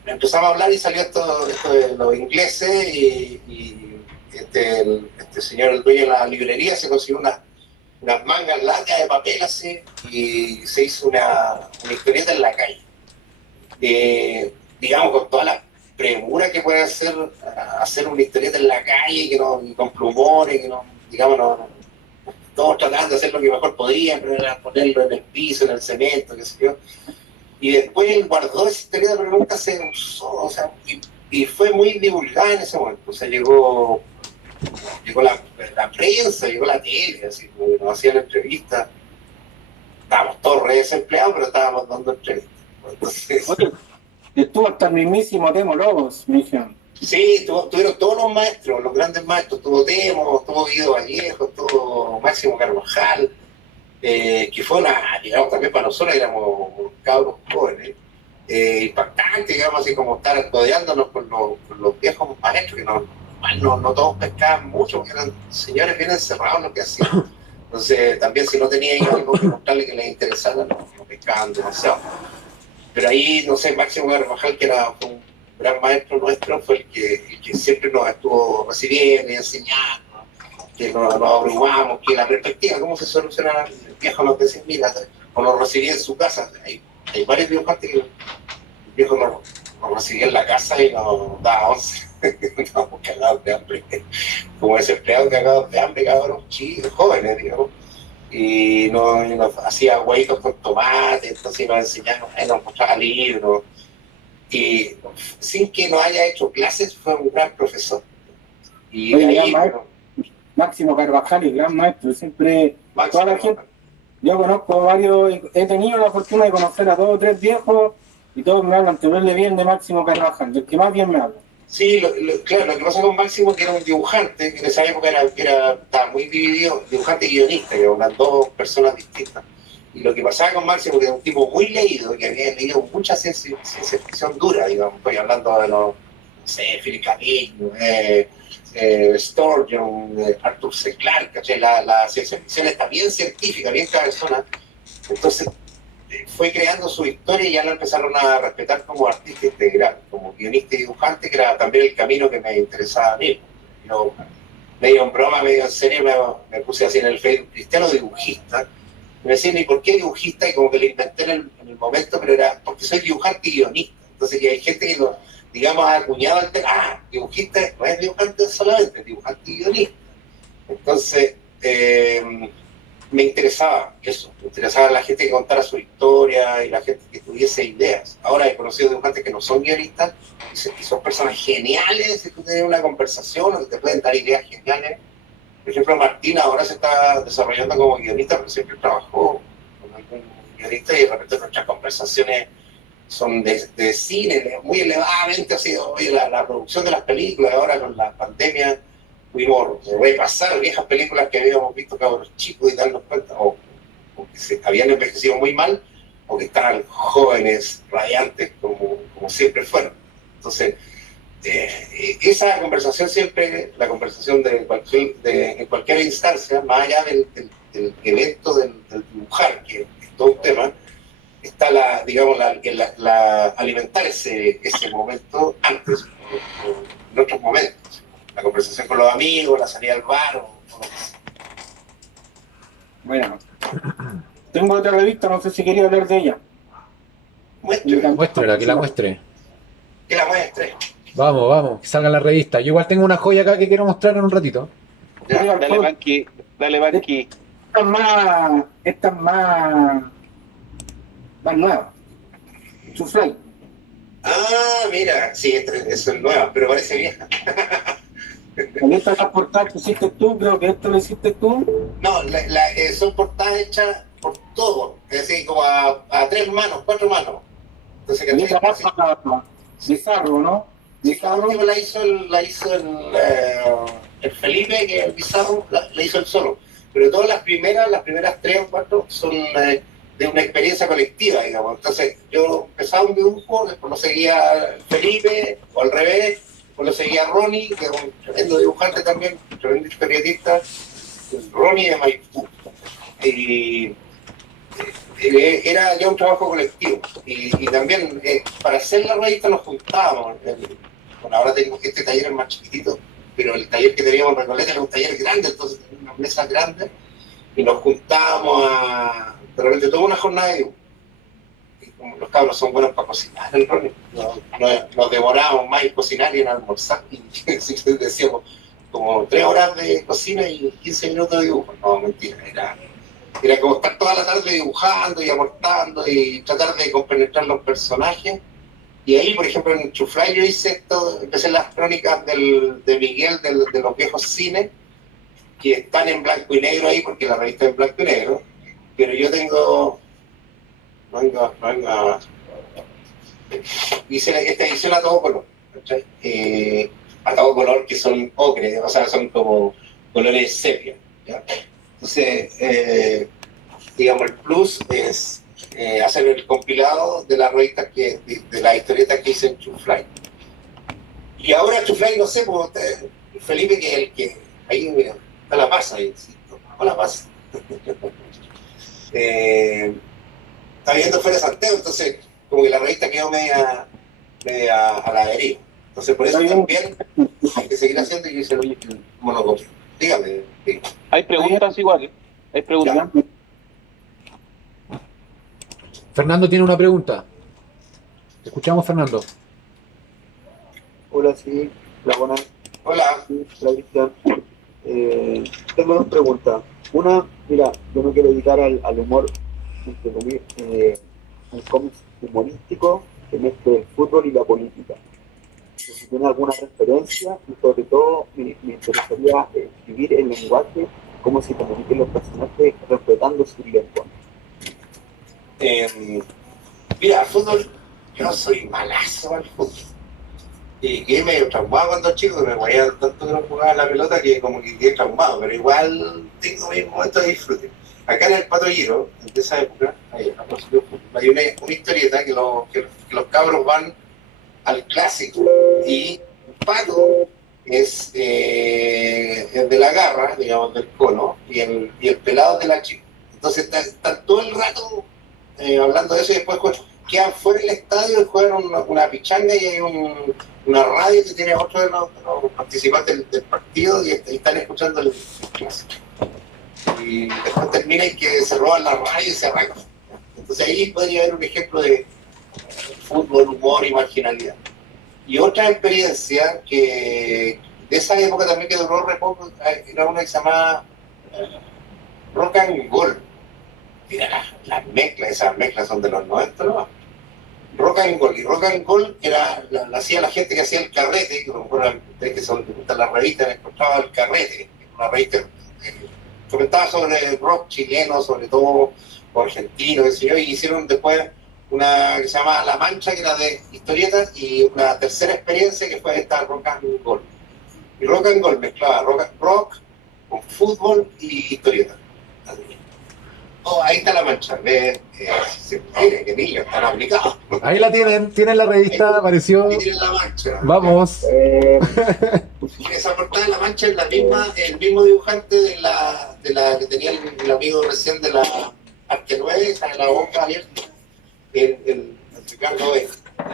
empezamos a hablar y salió esto de los ingleses y este señor, el dueño de la librería, se consiguió unas mangas largas de papel así y se hizo una historieta en la calle. Digamos, con toda la premura que puede hacer una historieta en la calle, con plumones, todos tratando de hacer lo que mejor podían, pero era ponerlo en el piso, en el cemento, qué sé yo. Y después él guardó esa historieta, pero nunca se usó, o sea, y fue muy divulgada en ese momento. O sea, llegó la prensa, llegó la tele, así como que nos hacían entrevistas. Estábamos todos re desempleados, pero estábamos dando entrevistas. Entonces, Oye, estuvo hasta el mismísimo Temo Lobos, me dijeron. sí, tuvieron todos los maestros, los grandes maestros. Tuvo Temo, tuvo Guido Vallejo, tuvo Máximo Carvajal, que fue digamos, también para nosotros éramos cabros jóvenes, impactante, digamos, así como estar rodeándonos con los viejos maestros, que no todos pescaban mucho, porque eran señores bien encerrados en lo que hacían. Entonces, también si no tenían algo que mostrarle que les interesara, no pescaban demasiado. Pero ahí, no sé, Máximo Carvajal, que era un gran maestro nuestro, fue el que siempre nos estuvo recibiendo y enseñando. que nos abrumamos, que la perspectiva, cómo se soluciona, el viejo nos decía, mira, o nos recibía en su casa. Hay varios dibujantes que el viejo nos recibía en la casa y nos daba 11. Estábamos cagados de hambre, como desempleados cagados de hambre, cabros chicos, jóvenes, digamos. Y nos hacía hueitos con tomate, entonces nos enseñaba, nos mostraba libros. Y sin que nos haya hecho clases, fue un gran profesor. Y Oye, de ahí, Máximo Carvajal, el gran maestro, siempre, Máximo, toda la gente, yo conozco varios, he tenido la fortuna de conocer a 2 o 3 viejos y todos me hablan terrible bien de Máximo Carvajal, del que más bien me habla. sí, claro, lo que pasa con Máximo que era un dibujante, que en esa época estaba muy dividido, dibujante y guionista, que eran las dos personas distintas. Y lo que pasaba con Máximo, que era un tipo muy leído, que había leído mucha ciencia ficción dura, digamos, estoy hablando de los, no sé, Philip K. Dick, Sturgeon, Arthur C. Clarke, ¿cachai? La ciencia ficción está bien científica, bien cabezona. Entonces fue creando su historia y ya lo empezaron a respetar como artista integral, como guionista y dibujante, que era también el camino que me interesaba a mí. Yo, medio en broma, medio en serio, me puse así en el Facebook, cristiano dibujista. Me decían, ¿y por qué dibujista? Y como que lo inventé en el momento, pero era porque soy dibujante y guionista. Entonces que hay gente que lo, digamos, ha acuñado el tema, dibujista no es dibujante solamente, es dibujante y guionista. Entonces, me interesaba eso, me interesaba la gente que contara su historia y la gente que tuviese ideas. Ahora he conocido dibujantes que no son guionistas y son personas geniales, y tú tienes una conversación o que te pueden dar ideas geniales. Por ejemplo, Martín ahora se está desarrollando como guionista, pero siempre trabajó con algún guionista y de repente nuestras conversaciones son de cine, muy elevadamente así. Oye, la producción de las películas, ahora con la pandemia, pudimos repasar viejas películas que habíamos visto cabros chicos y darnos cuenta, o que se habían envejecido muy mal, o que estaban jóvenes, radiantes, como siempre fueron. Entonces, esa conversación siempre, la conversación en cualquier instancia, más allá del evento del dibujar, que es todo un tema, está alimentar ese momento antes, en otros momentos. La conversación con los amigos, la salida al bar o lo que sea. Bueno, tengo otra revista, no sé si quería hablar de ella. Muéstrala, que la muestre. Que la muestre. Vamos, que salga la revista. Yo igual tengo una joya acá que quiero mostrar en un ratito. Ya. Dale, Banqui, dale, Banqui. Esta es más nueva. Chuflay. Ah, mira, sí, eso es nueva, pero parece vieja. Esta es la portada que hiciste tú, creo que esto lo hiciste tú. No, son portadas hechas por todo, es decir, como a 3 manos, 4 manos. Entonces, Y esta pasa Bizarro, ¿no? Bizarro. La hizo el Felipe, que el Bizarro la hizo él solo. Pero todas las primeras 3 o 4 son de una experiencia colectiva, digamos. Entonces, yo empezaba un dibujo, después lo seguía Felipe, o al revés, después lo seguía Ronnie, que es un tremendo dibujante también, un tremendo historietista, Ronnie de Maipú. Y era ya un trabajo colectivo. Y también, para hacer la revista nos juntábamos. Bueno, ahora tengo que este taller es más chiquitito, pero el taller que teníamos en Recoleta era un taller grande, entonces teníamos unas mesas grandes, y nos juntábamos de repente toda una jornada de dibujo. Y como los cabros son buenos para cocinar, nos demorábamos más en cocinar y en almorzar, y decíamos como 3 horas de cocina y 15 minutos de dibujo. No, mentira, era como estar toda la tarde dibujando y aportando y tratar de compenetrar los personajes. Y ahí, por ejemplo, en Chuflay yo hice esto, empecé las crónicas de Miguel de los viejos cines, que están en blanco y negro ahí, porque la revista es en blanco y negro, pero yo tengo... hice esta edición a todo color, ¿cachai? A todo color, que son ocre, o sea, son como colores sepia, ¿ya? Entonces, digamos, el plus es hacer el compilado de las revistas de las historietas que hice en Chuflay. Y ahora Chuflay, no sé, pues, Felipe, que es el que ahí, mira, está la paz ahí, ¿sí? Hola, paz. Está viendo fuera de Santiago, entonces como que la revista quedó media a la deriva. Entonces por eso también hay que seguir haciendo y hice el monocopio. Dígame. Sí. Hay preguntas igual. Hay preguntas. Ya. Fernando tiene una pregunta. Te escuchamos, Fernando. Hola, sí, la buena, Hola. sí, la Cristian. Tengo dos preguntas. Una, mira, yo me quiero dedicar al humor, entre comillas, un cómic humorístico que mezcle el fútbol y la política. Si tiene alguna referencia y sobre todo me interesaría escribir el lenguaje, cómo se comuniquen los personajes respetando su lengua. Mira, al fútbol, yo soy malazo al fútbol. Y quedé medio traumado cuando chico, me movía tanto que no jugaba la pelota que como que quedé traumado, pero igual tengo mis momentos de disfrute. Acá en el Pato Giro, de esa época, hay una historieta que los cabros van al clásico y Pato es de la garra, digamos, del cono, y el pelado de la chica. Entonces están todo el rato hablando de eso y después quedan fuera del estadio y juegan una pichanga y hay una radio que tiene otro de los participantes del partido y están escuchando el clásico. Y después termina y que se roban la radio y se arrancan. Entonces ahí podría haber un ejemplo de fútbol, humor y marginalidad. Y otra experiencia que de esa época también que duró re poco, era una que se llamaba Rock and Roll. Mira, las mezclas, esas mezclas son de los 90, ¿no? Rock and Roll. Y Rock and Roll la hacía la gente que hacía el carrete, que a lo mejor ustedes que son, les gustan las revistas, han encontrado el carrete, una revista comentaba sobre rock chileno, sobre todo, o argentino, qué sé yo, y hicieron después una que se llama La Mancha, que era de historietas, y una tercera experiencia que fue esta Rock and Roll. Y Rock and Roll mezclaba rock con fútbol y historietas. Oh, ahí está La Mancha. Mire, qué niños, están aplicados. Ahí la tienen la revista, apareció. Ahí tienen La Mancha. Vamos. Esa portada de La Mancha es el mismo dibujante de la que tenía el amigo recién de la Arte 9, esa de la boca abierta, el Ricardo B,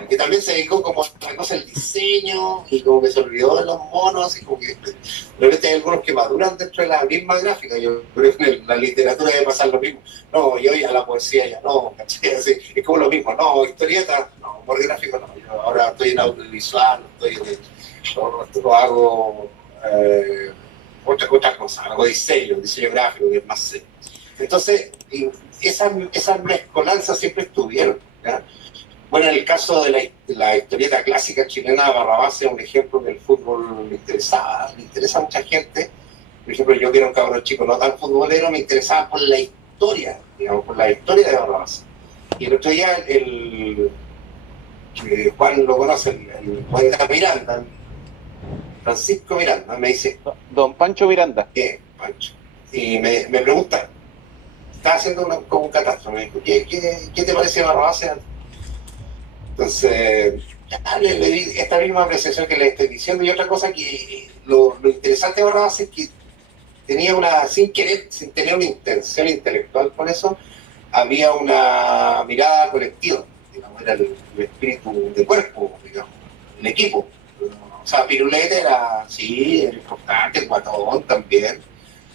que también se dedicó como a la cosa del diseño y como que se olvidó de los monos y como que de repente hay algunos que maduran dentro de la misma gráfica. Yo creo que en la literatura debe pasar lo mismo. No, yo a la poesía ya no, ¿cachai? Así, es como lo mismo. No, historieta, no, humor gráfico no. Yo ahora estoy en audiovisual, no hago otra cosa, hago diseño gráfico, que es más serio. Entonces, esas mezcolanzas siempre estuvieron, ¿ya? Bueno, en el caso de la historieta clásica chilena, Barrabás es un ejemplo que el fútbol le interesa a mucha gente. Por ejemplo, yo que era un cabrón chico no tan futbolero, me interesaba por la historia, digamos, por la historia de Barrabás. Y el otro día, Juan lo conoce, el poeta Miranda, Francisco Miranda, me dice... Don Pancho Miranda. Pancho. Y me pregunta, estaba haciendo como un catástrofe, me dijo, ¿qué te parece Barrabás? Entonces, le di esta misma apreciación que le estoy diciendo. Y otra cosa que lo interesante de Barrabás es que tenía sin tener una intención intelectual con eso, había una mirada colectiva, digamos, era el espíritu de cuerpo, digamos, el equipo. O sea, Pirulete era importante, el Guatón también,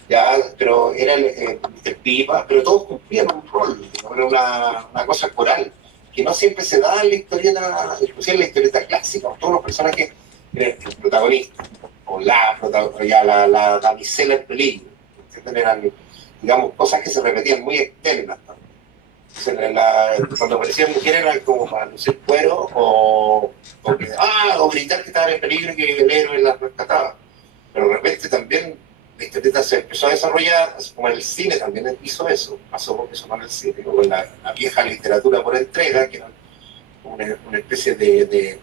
ya, pero era el Pipa, pero todos cumplían un rol, digamos, era una cosa coral, que no siempre se da en la historieta, inclusive en la historieta clásica, todos los personajes, el protagonista, o la damisela en peligro, eran, digamos, cosas que se repetían muy externas. Entonces, cuando aparecían mujeres eran como para lucir cuero o gritar que estaban en peligro y que el héroe las rescataba. Pero de repente también la historieta se empezó a desarrollar, como en el cine también hizo eso, pasó porque eso en el cine, o en la vieja literatura por entrega, que era una especie de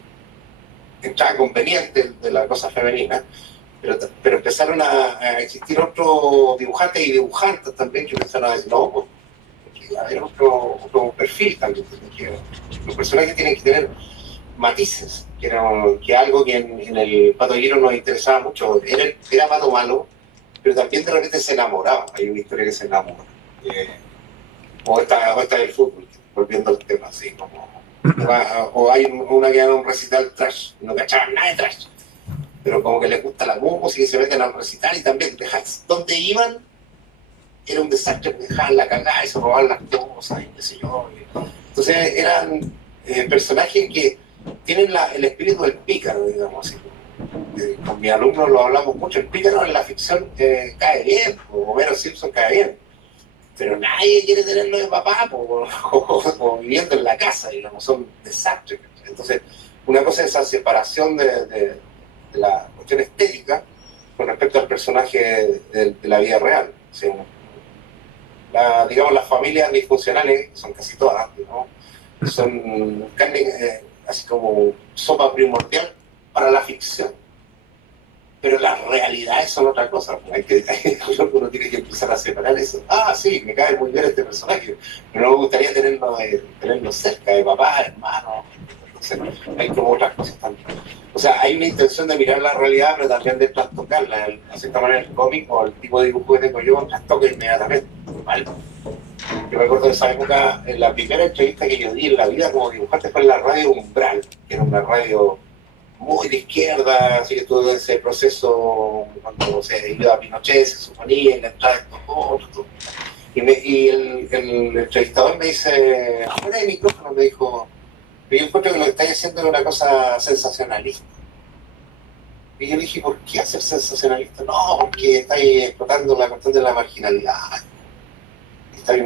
entrada conveniente de la cosa femenina, pero empezaron a existir otros dibujantes y dibujantes también que empezaron a decir, no, pues, hay otro perfil también, que los personajes tienen que tener matices, que algo que en el Pato Giro nos interesaba mucho, era Pato malo, pero también de repente se enamoraba, hay una historia que se enamora, o esta del fútbol, volviendo al tema así, como, o hay una que era un recital trash, no cachaban nada de trash, pero como que les gusta la música y se meten al recital y también donde iban era un desastre, dejaban la cagada y se robaban las cosas y qué sé yo. Entonces eran personajes que tienen el espíritu del pícaro, digamos así. Con mis alumnos lo hablamos mucho, el pícaro en la ficción cae bien, o Homero Simpson cae bien, pero nadie quiere tenerlo de papá o viviendo en la casa, digamos, son desastres. Entonces, una cosa es esa separación de la cuestión estética con respecto al personaje de la vida real. O sea, digamos, las familias disfuncionales, son casi todas, ¿no? Son carne, así como sopa primordial para la ficción. Pero las realidades son otra cosa. Uno tiene que empezar a separar eso. Ah, sí, me cae muy bien este personaje, pero no me gustaría tenerlo cerca, de papá, hermano. Entonces, hay como otras cosas también. O sea, hay una intención de mirar la realidad, pero también de trastocarla. De cierta manera, el cómic o el tipo de dibujo que tengo yo trastoca inmediatamente. ¿Vale? Yo me acuerdo de esa época, en la primera entrevista que yo di en la vida como dibujante fue en la radio Umbral, que era una radio muy de izquierda, así que todo ese proceso cuando se iba a Pinochet, se suponía, y la entrada de estos otros. Y el entrevistador me dice, afuera de micrófono, me dijo, yo encuentro que lo que estáis haciendo es una cosa sensacionalista. Y yo dije, ¿por qué hacer sensacionalista? No, porque estáis explotando la cuestión de la marginalidad. Estáis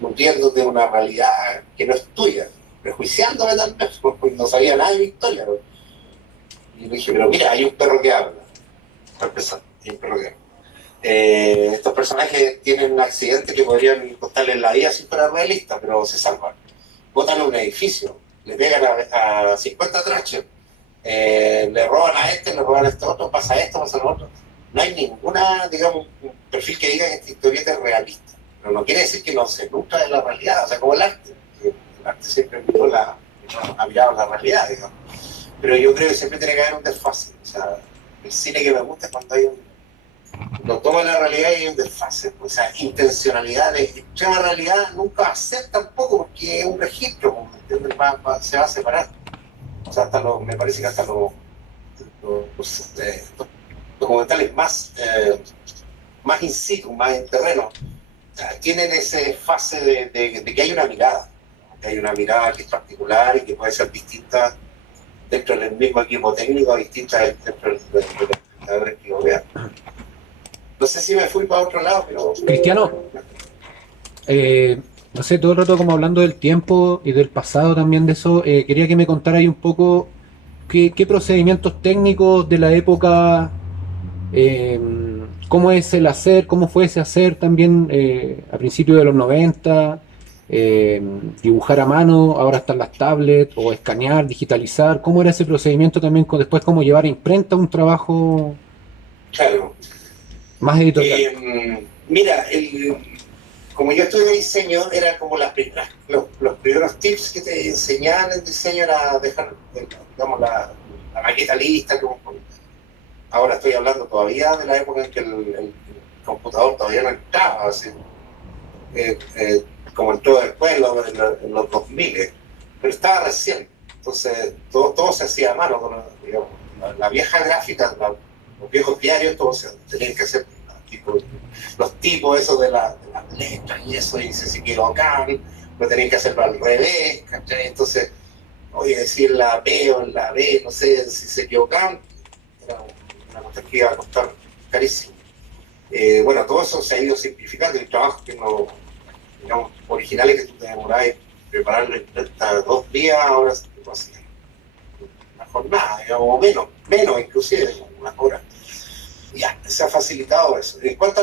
nutriéndote de una realidad que no es tuya, prejuiciándome tal vez, porque no sabía nada de mi historia, ¿no? Y le dije, pero mira, hay un perro que habla. Para empezar, hay un perro que habla. Estos personajes tienen un accidente que podrían costarles la vida si fuera realista, pero se salvan. Botan a un edificio, le pegan a 50 trachos, le roban a este, le roban a este otro, pasa esto, pasa lo otro. No hay ninguna, digamos, un perfil que diga que esta historieta es realista. Pero no quiere decir que no se nutra de la realidad, o sea, como el arte. El arte siempre ha mirado la realidad, digamos. Pero yo creo que siempre tiene que haber un desfase. O sea, el cine que me gusta es cuando hay lo toma la realidad y hay un desfase. O sea, intencionalidad de extrema realidad nunca va a ser tampoco, porque es un registro, ¿entiendes? Se va a separar. O sea, me parece que hasta los documentales más in situ, más en terreno, tienen ese fase de que hay una mirada. Que hay una mirada que es particular y que puede ser distinta dentro del mismo equipo técnico, distinta dentro de los espectadores que lo vean. No sé si me fui para otro lado, pero... Cristiano, no sé, todo el rato como hablando del tiempo y del pasado también de eso, quería que me contara ahí un poco qué procedimientos técnicos de la época, cómo es el hacer, cómo fue ese hacer también a principios de los 90, dibujar a mano, ahora están las tablets, o escanear, digitalizar, cómo era ese procedimiento también, después cómo llevar a imprenta un trabajo Claro. más editorial. Mira, como yo estudié diseño, era como los primeros tips que te enseñaban en diseño era dejar, digamos, la maqueta lista. Ahora estoy hablando todavía de la época en que el computador todavía no entraba, así, como entró después en los 2000, pero estaba recién. Entonces todo se hacía a mano, digamos, la vieja gráfica, los viejos diarios, todos tenían que hacer los tipos esos de las letras y eso, y se equivocaban, no tenían que hacerlo al revés, ¿cachai? Entonces, oye, decir la P o la B, no sé, si se equivocaban, era una cosa que iba a costar carísimo. Bueno, todo eso se ha ido simplificando, el trabajo que no, digamos, originales que tú te demorabas en prepararlo en 32 días, ahora se puede hacer una jornada, digamos, o menos inclusive, unas horas. Ya, se ha facilitado eso. En cuanto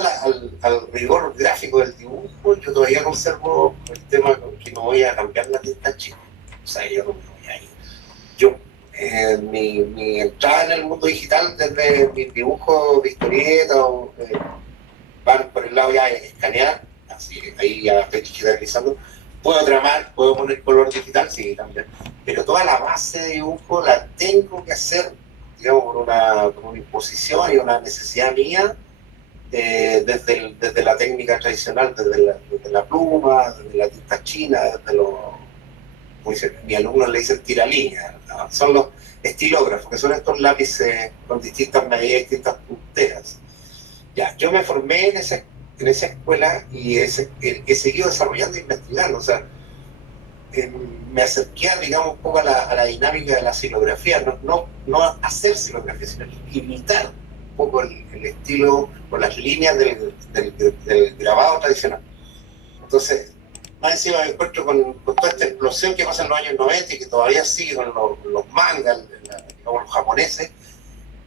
al rigor gráfico del dibujo, yo todavía conservo el tema que no voy a cambiar la tinta chica. O sea, yo no me voy a ir. Yo, mi entrada en el mundo digital, desde mis dibujos de historieta, van por el lado ya de escanear, así ahí ya estoy digitalizando. Puedo tramar, puedo poner color digital, sí, también. Pero toda la base de dibujo la tengo que hacer, digamos, por una imposición y una necesidad mía, desde la técnica tradicional, desde la pluma, desde la tinta china, desde los, como dice, mis alumnos le dicen tiralíneas, ¿no? estilógrafo, que son estos lápices con distintas medidas, distintas punteras. Ya, yo me formé en esa escuela y he seguido desarrollando e investigando, o sea, me acerqué, digamos, un poco a la dinámica de la silografía, no hacer silografía, sino imitar un poco el estilo o las líneas del grabado tradicional. Entonces, más encima me encuentro con toda esta explosión que pasa en los años 90 y que todavía sigue con los mangas, digamos, los japoneses,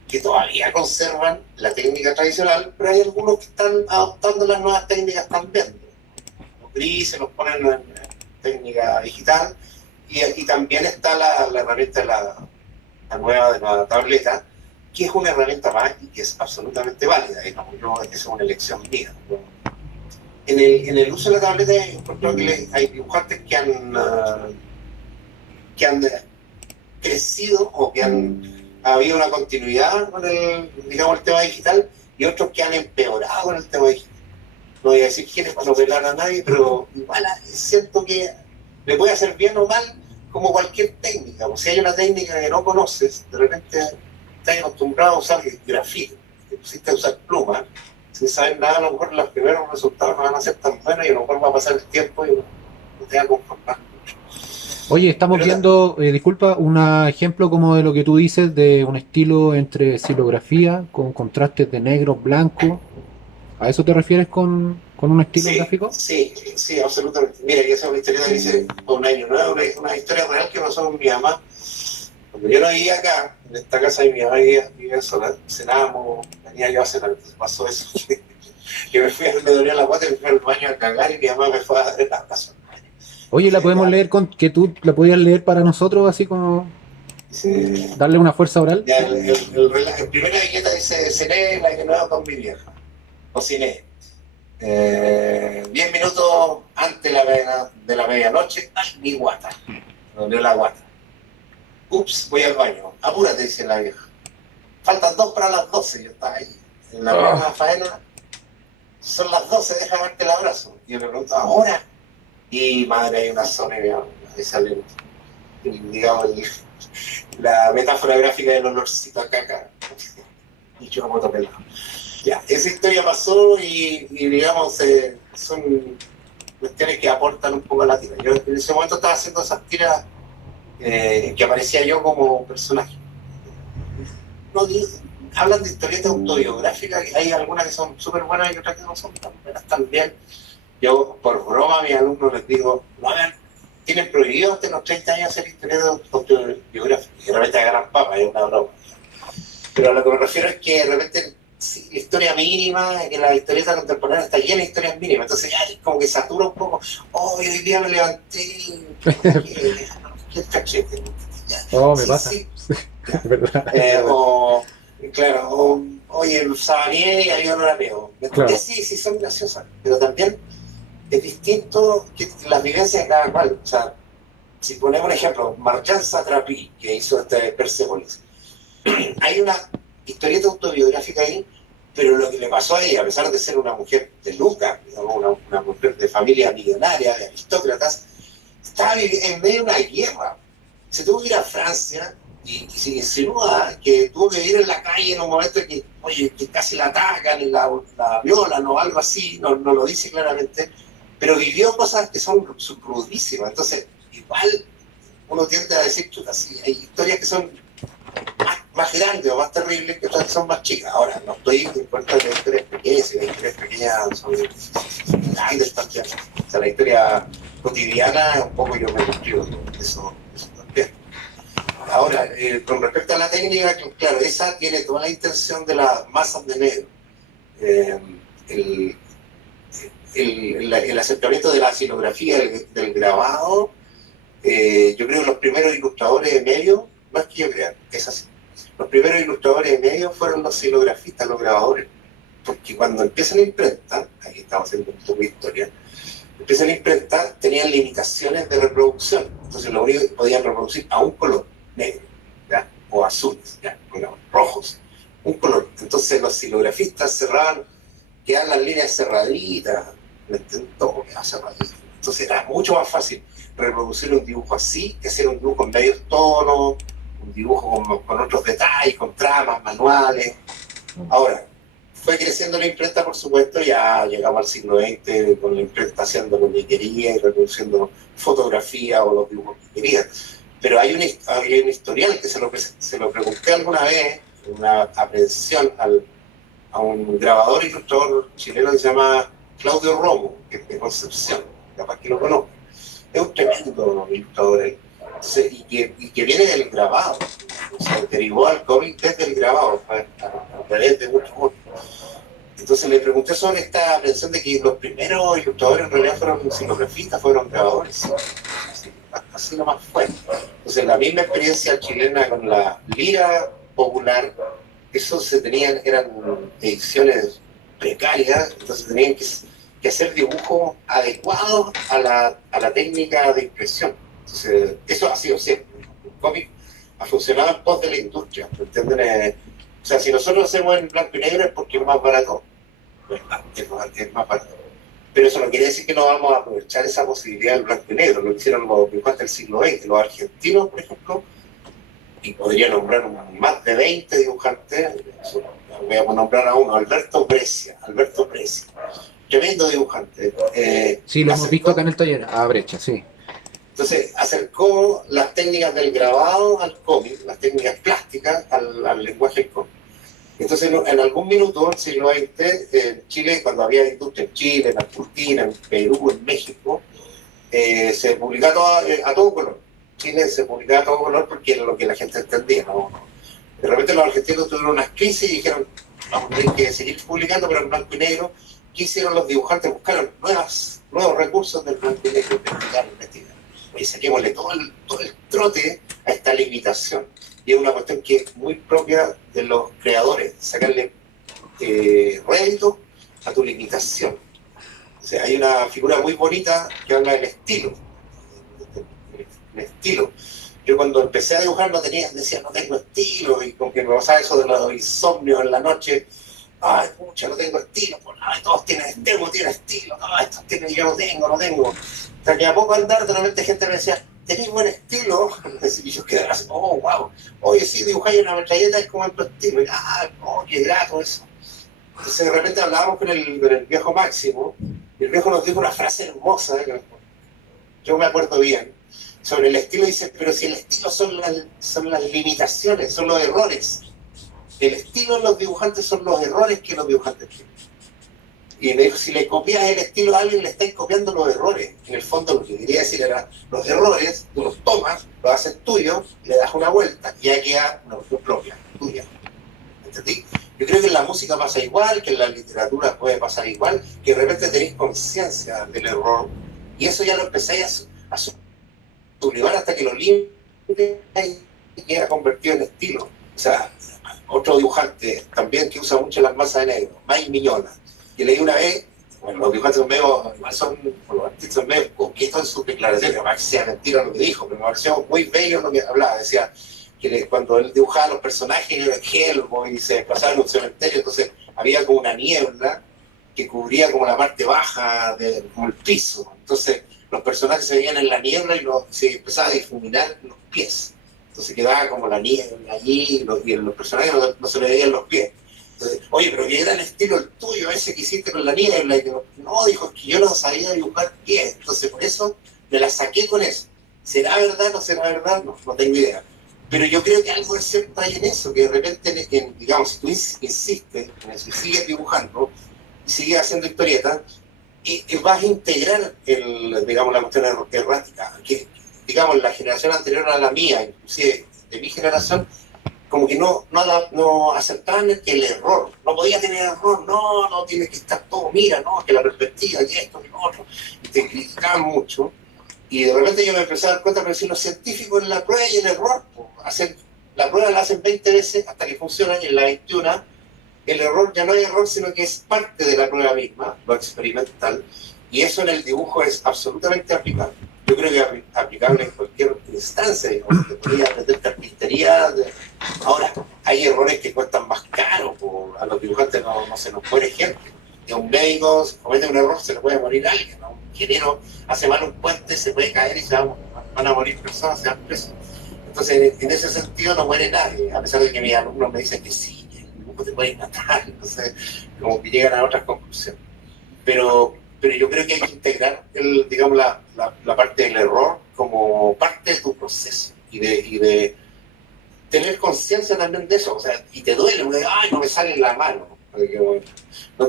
que todavía conservan la técnica tradicional, pero hay algunos que están adoptando las nuevas técnicas también. Los grises los ponen en técnica digital y también está la herramienta, la nueva de la tableta, que es una herramienta más y que es absolutamente válida, digamos. Esa es una elección mía, ¿no? En el uso de la tableta encuentro que hay dibujantes que han crecido o que ha habido una continuidad con digamos, el tema digital, y otros que han empeorado con el tema digital. No voy a decir quiénes para no pelar a nadie, pero igual siento que le puede hacer bien o mal como cualquier técnica. O si hay una técnica que no conoces, de repente estás acostumbrado a usar grafito, te pusiste a usar plumas, sin saber nada, a lo mejor los primeros resultados no van a ser tan buenos y a lo mejor va a pasar el tiempo y no te va a conformar mucho. Oye, estamos viendo, disculpa, un ejemplo como de lo que tú dices, de un estilo entre silografía con contrastes de negro, blanco. ¿A eso te refieres con un estilo gráfico? Sí, absolutamente. Mira, esa es una historia que hice por un año, ¿no? Una historia real que pasó con mi mamá. Cuando yo no vivía acá, en esta casa de mi mamá vivía sola, cenábamos, venía yo a cenar, entonces pasó eso. Yo me dolía la guata y me fui al baño a cagar y mi mamá me fue a dar el abrazo. Oye, ¿la podemos leer que tú la podías leer para nosotros, así como darle una fuerza oral? Ya, la primera viñeta dice: cené la que no con mi vieja. Cociné. 10 minutos antes de la medianoche, ¡ay, mi guata! Me dolió la guata. Ups, voy al baño. Apúrate, dice la vieja. Faltan 2 para las 12. Yo estaba ahí en la primera faena. Son las 12, déjame darte el abrazo. Y yo me pregunto, ¿ahora? Y madre, hay una zona y sale, digamos, la metáfora gráfica del olorcito a caca. Y yo como pelado. Ya, esa historia pasó y digamos, son cuestiones que aportan un poco a la tira. Yo en ese momento estaba haciendo esas tiras que aparecía yo como personaje. Hablan de historietas autobiográficas, hay algunas que son súper buenas y otras que no son tan buenas también. Yo, por broma, a mis alumnos les digo, no hagan, tienen prohibido hasta los 30 años hacer historietas autobiográficas, y de repente agarran papas, es una broma. Pero a lo que me refiero es que de repente, sí, historia mínima, que la historieta contemporánea está llena de historias mínimas, entonces ya como que satura un poco. Oh, hoy día me levanté, qué cachete. Oh, me pasa. Sí. ¿Verdad? Claro, oye, sabaneé y había olor a peo. Claro. Sí, son graciosas, pero también es distinto que las vivencias de cada cual. O sea, si ponemos un ejemplo, Marjane Satrapi, que hizo Persepolis, hay una historieta autobiográfica ahí, pero lo que le pasó a ella, a pesar de ser una mujer de lucas, una mujer de familia millonaria, de aristócratas, estaba en medio de una guerra. Se tuvo que ir a Francia y se insinúa que tuvo que vivir en la calle en un momento que, oye, que casi la atacan y la violan o algo así, no lo dice claramente, pero vivió cosas que son crudísimas. Entonces, igual uno tiende a decir, chuta, sí, hay historias que son más grandes o más terribles que otras que son más chicas. Ahora, no estoy en contra de las historias pequeñas, y las historias pequeñas son grandes también. O sea, la historia cotidiana, un poco yo me describo eso también. Ahora, con respecto a la técnica, claro, esa tiene toda la intención de las masas de negro. El acercamiento de la silografía, del grabado, yo creo que los primeros ilustradores de medio, no es que yo crea, es así. Los primeros ilustradores de medio fueron los silografistas, los grabadores, porque cuando empiezan a imprentar, aquí estamos haciendo un poco de historia, empiezan a imprentar, tenían limitaciones de reproducción, entonces lo único que podían reproducir a un color, negro, ¿ya? O azules, ¿ya? Digamos, rojos, un color. Entonces los silografistas cerraban, quedaban las líneas cerraditas, todo quedaba cerradito. Entonces era mucho más fácil reproducir un dibujo así que hacer un dibujo en medios tonos un dibujo con otros detalles, con tramas, manuales. Ahora, fue creciendo la imprenta, por supuesto, ya llegamos al siglo XX con la imprenta haciendo lo que quería y reproduciendo fotografía o los dibujos que quería. Pero hay un historial que se lo pregunté alguna vez, una aprehensión a un grabador e ilustrador chileno que se llama Claudio Romo, que es de Concepción, capaz que lo conozco. Es un tremendo ilustrador él. Entonces, y que viene del grabado, o sea, derivó al cómic desde el grabado, a través de muchos otros. Entonces le pregunté sobre esta aprehensión de que los primeros ilustradores en realidad fueron silografistas, fueron grabadores. Así nomás fue. Entonces la misma experiencia chilena con la lira popular, eso eran ediciones precarias, entonces tenían que hacer dibujos adecuados a la técnica de impresión. Entonces, eso ha sido siempre. El cómic ha funcionado en pos de la industria, ¿me entienden? O sea, si nosotros hacemos en blanco y negro es porque es más barato. Es más barato. Pero eso no quiere decir que no vamos a aprovechar esa posibilidad del blanco y negro. Lo hicieron los dibujantes del siglo XX, los argentinos, por ejemplo, y podría nombrar más de 20 dibujantes. Voy a nombrar a uno, Alberto Brescia. Tremendo dibujante. Sí, lo hemos visto acá en el taller, a Brecha, sí. Entonces acercó las técnicas del grabado al cómic, las técnicas plásticas al lenguaje del cómic. Entonces en algún minuto del siglo XX, en Chile, cuando había industria en Chile, en Argentina, en Perú, en México, se publicaba a todo color. Chile se publicaba a todo color porque era lo que la gente entendía, ¿no? De repente los argentinos tuvieron unas crisis y dijeron, vamos a tener que seguir publicando, pero en blanco y negro. ¿Qué hicieron los dibujantes? Buscaron nuevos recursos del blanco y negro, investigar. Y saquémosle todo el trote a esta limitación. Y es una cuestión que es muy propia de los creadores, sacarle rédito a tu limitación. O sea, hay una figura muy bonita que habla del estilo. El estilo. Yo cuando empecé a dibujar decía no tengo estilo, y con que me pasaba eso de los insomnios en la noche, ay, pucha, no tengo estilo, pues no, todos tienen estilo, no, estos tienen, yo no tengo. Hasta que a poco andar, de repente gente me decía, ¿tenés buen estilo? Y yo quedaba así, oh, wow, oye, sí, dibujáis una metralleta, es como en tu estilo, y, oh, qué grato eso. Entonces de repente hablábamos con el viejo Máximo, y el viejo nos dijo una frase hermosa, que yo me acuerdo bien, sobre el estilo. Dice, pero si el estilo son las limitaciones, son los errores. El estilo de los dibujantes son los errores que los dibujantes tienen. Y me dijo, si le copias el estilo a alguien, le estáis copiando los errores. En el fondo lo que quería decir era, los errores, tú los tomas, los haces tuyos, le das una vuelta, y ya queda una opción propia, tuya. ¿Entendí? Yo creo que en la música pasa igual, que en la literatura puede pasar igual, que de repente tenéis conciencia del error, y eso ya lo empezáis a sublimar hasta que lo limpies y queda convertido en estilo. O sea, otro dibujante también que usa mucho las masas de negro, Mike Miñola, que leí una vez, bueno, los dibujantes son los artistas son medio coquetos en sus declaraciones, no que sea mentira lo que dijo, pero me pareció muy bello lo que hablaba. Decía que cuando él dibujaba a los personajes de Hellboy y se desplazaba en un cementerio, entonces había como una niebla que cubría como la parte baja, como el piso. Entonces los personajes se veían en la niebla y se empezaba a difuminar los pies. Entonces quedaba como la niebla allí y los personajes no se le veían los pies. Entonces, oye, pero qué gran estilo el tuyo, ese que hiciste con la niebla. Y que no, dijo, es que yo no sabía dibujar pies. Entonces por eso me la saqué con eso. ¿Será verdad? ¿No será verdad? No tengo idea. Pero yo creo que algo de cierto hay en eso, que de repente, digamos, si tú insistes en eso y sigues dibujando y sigues haciendo historietas, vas a integrar digamos, la cuestión errática, que digamos la generación anterior a la mía, inclusive de mi generación, como que no aceptaban el error, no podía tener error, no tiene que estar todo, mira, no, que la perspectiva, que esto, que lo otro, y te criticaban mucho, y de repente yo me empecé a dar cuenta, pero si los científicos en la prueba y el error, la prueba la hacen 20 veces hasta que funciona, y en la 21 el error ya no es error, sino que es parte de la prueba misma, lo experimental, y eso en el dibujo es absolutamente aplicable. Yo creo que es aplicable en cualquier instancia, digamos, que podría aprender carpintería. Ahora, hay errores que cuestan más caro, a los dibujantes no se nos pone ejemplo. Y a un médico, si comete un error, se le puede morir alguien, un ingeniero hace mal un puente, se puede caer y van a morir personas, se van presos. Entonces, en ese sentido no muere nadie, a pesar de que mis alumnos me dicen que sí, que el dibujo te puede matar, entonces como que llegan a otras conclusiones. Pero yo creo que hay que integrar digamos, la parte del error como parte de tu proceso y de tener conciencia también de eso. O sea, y te duele, ay, no me sale la mano.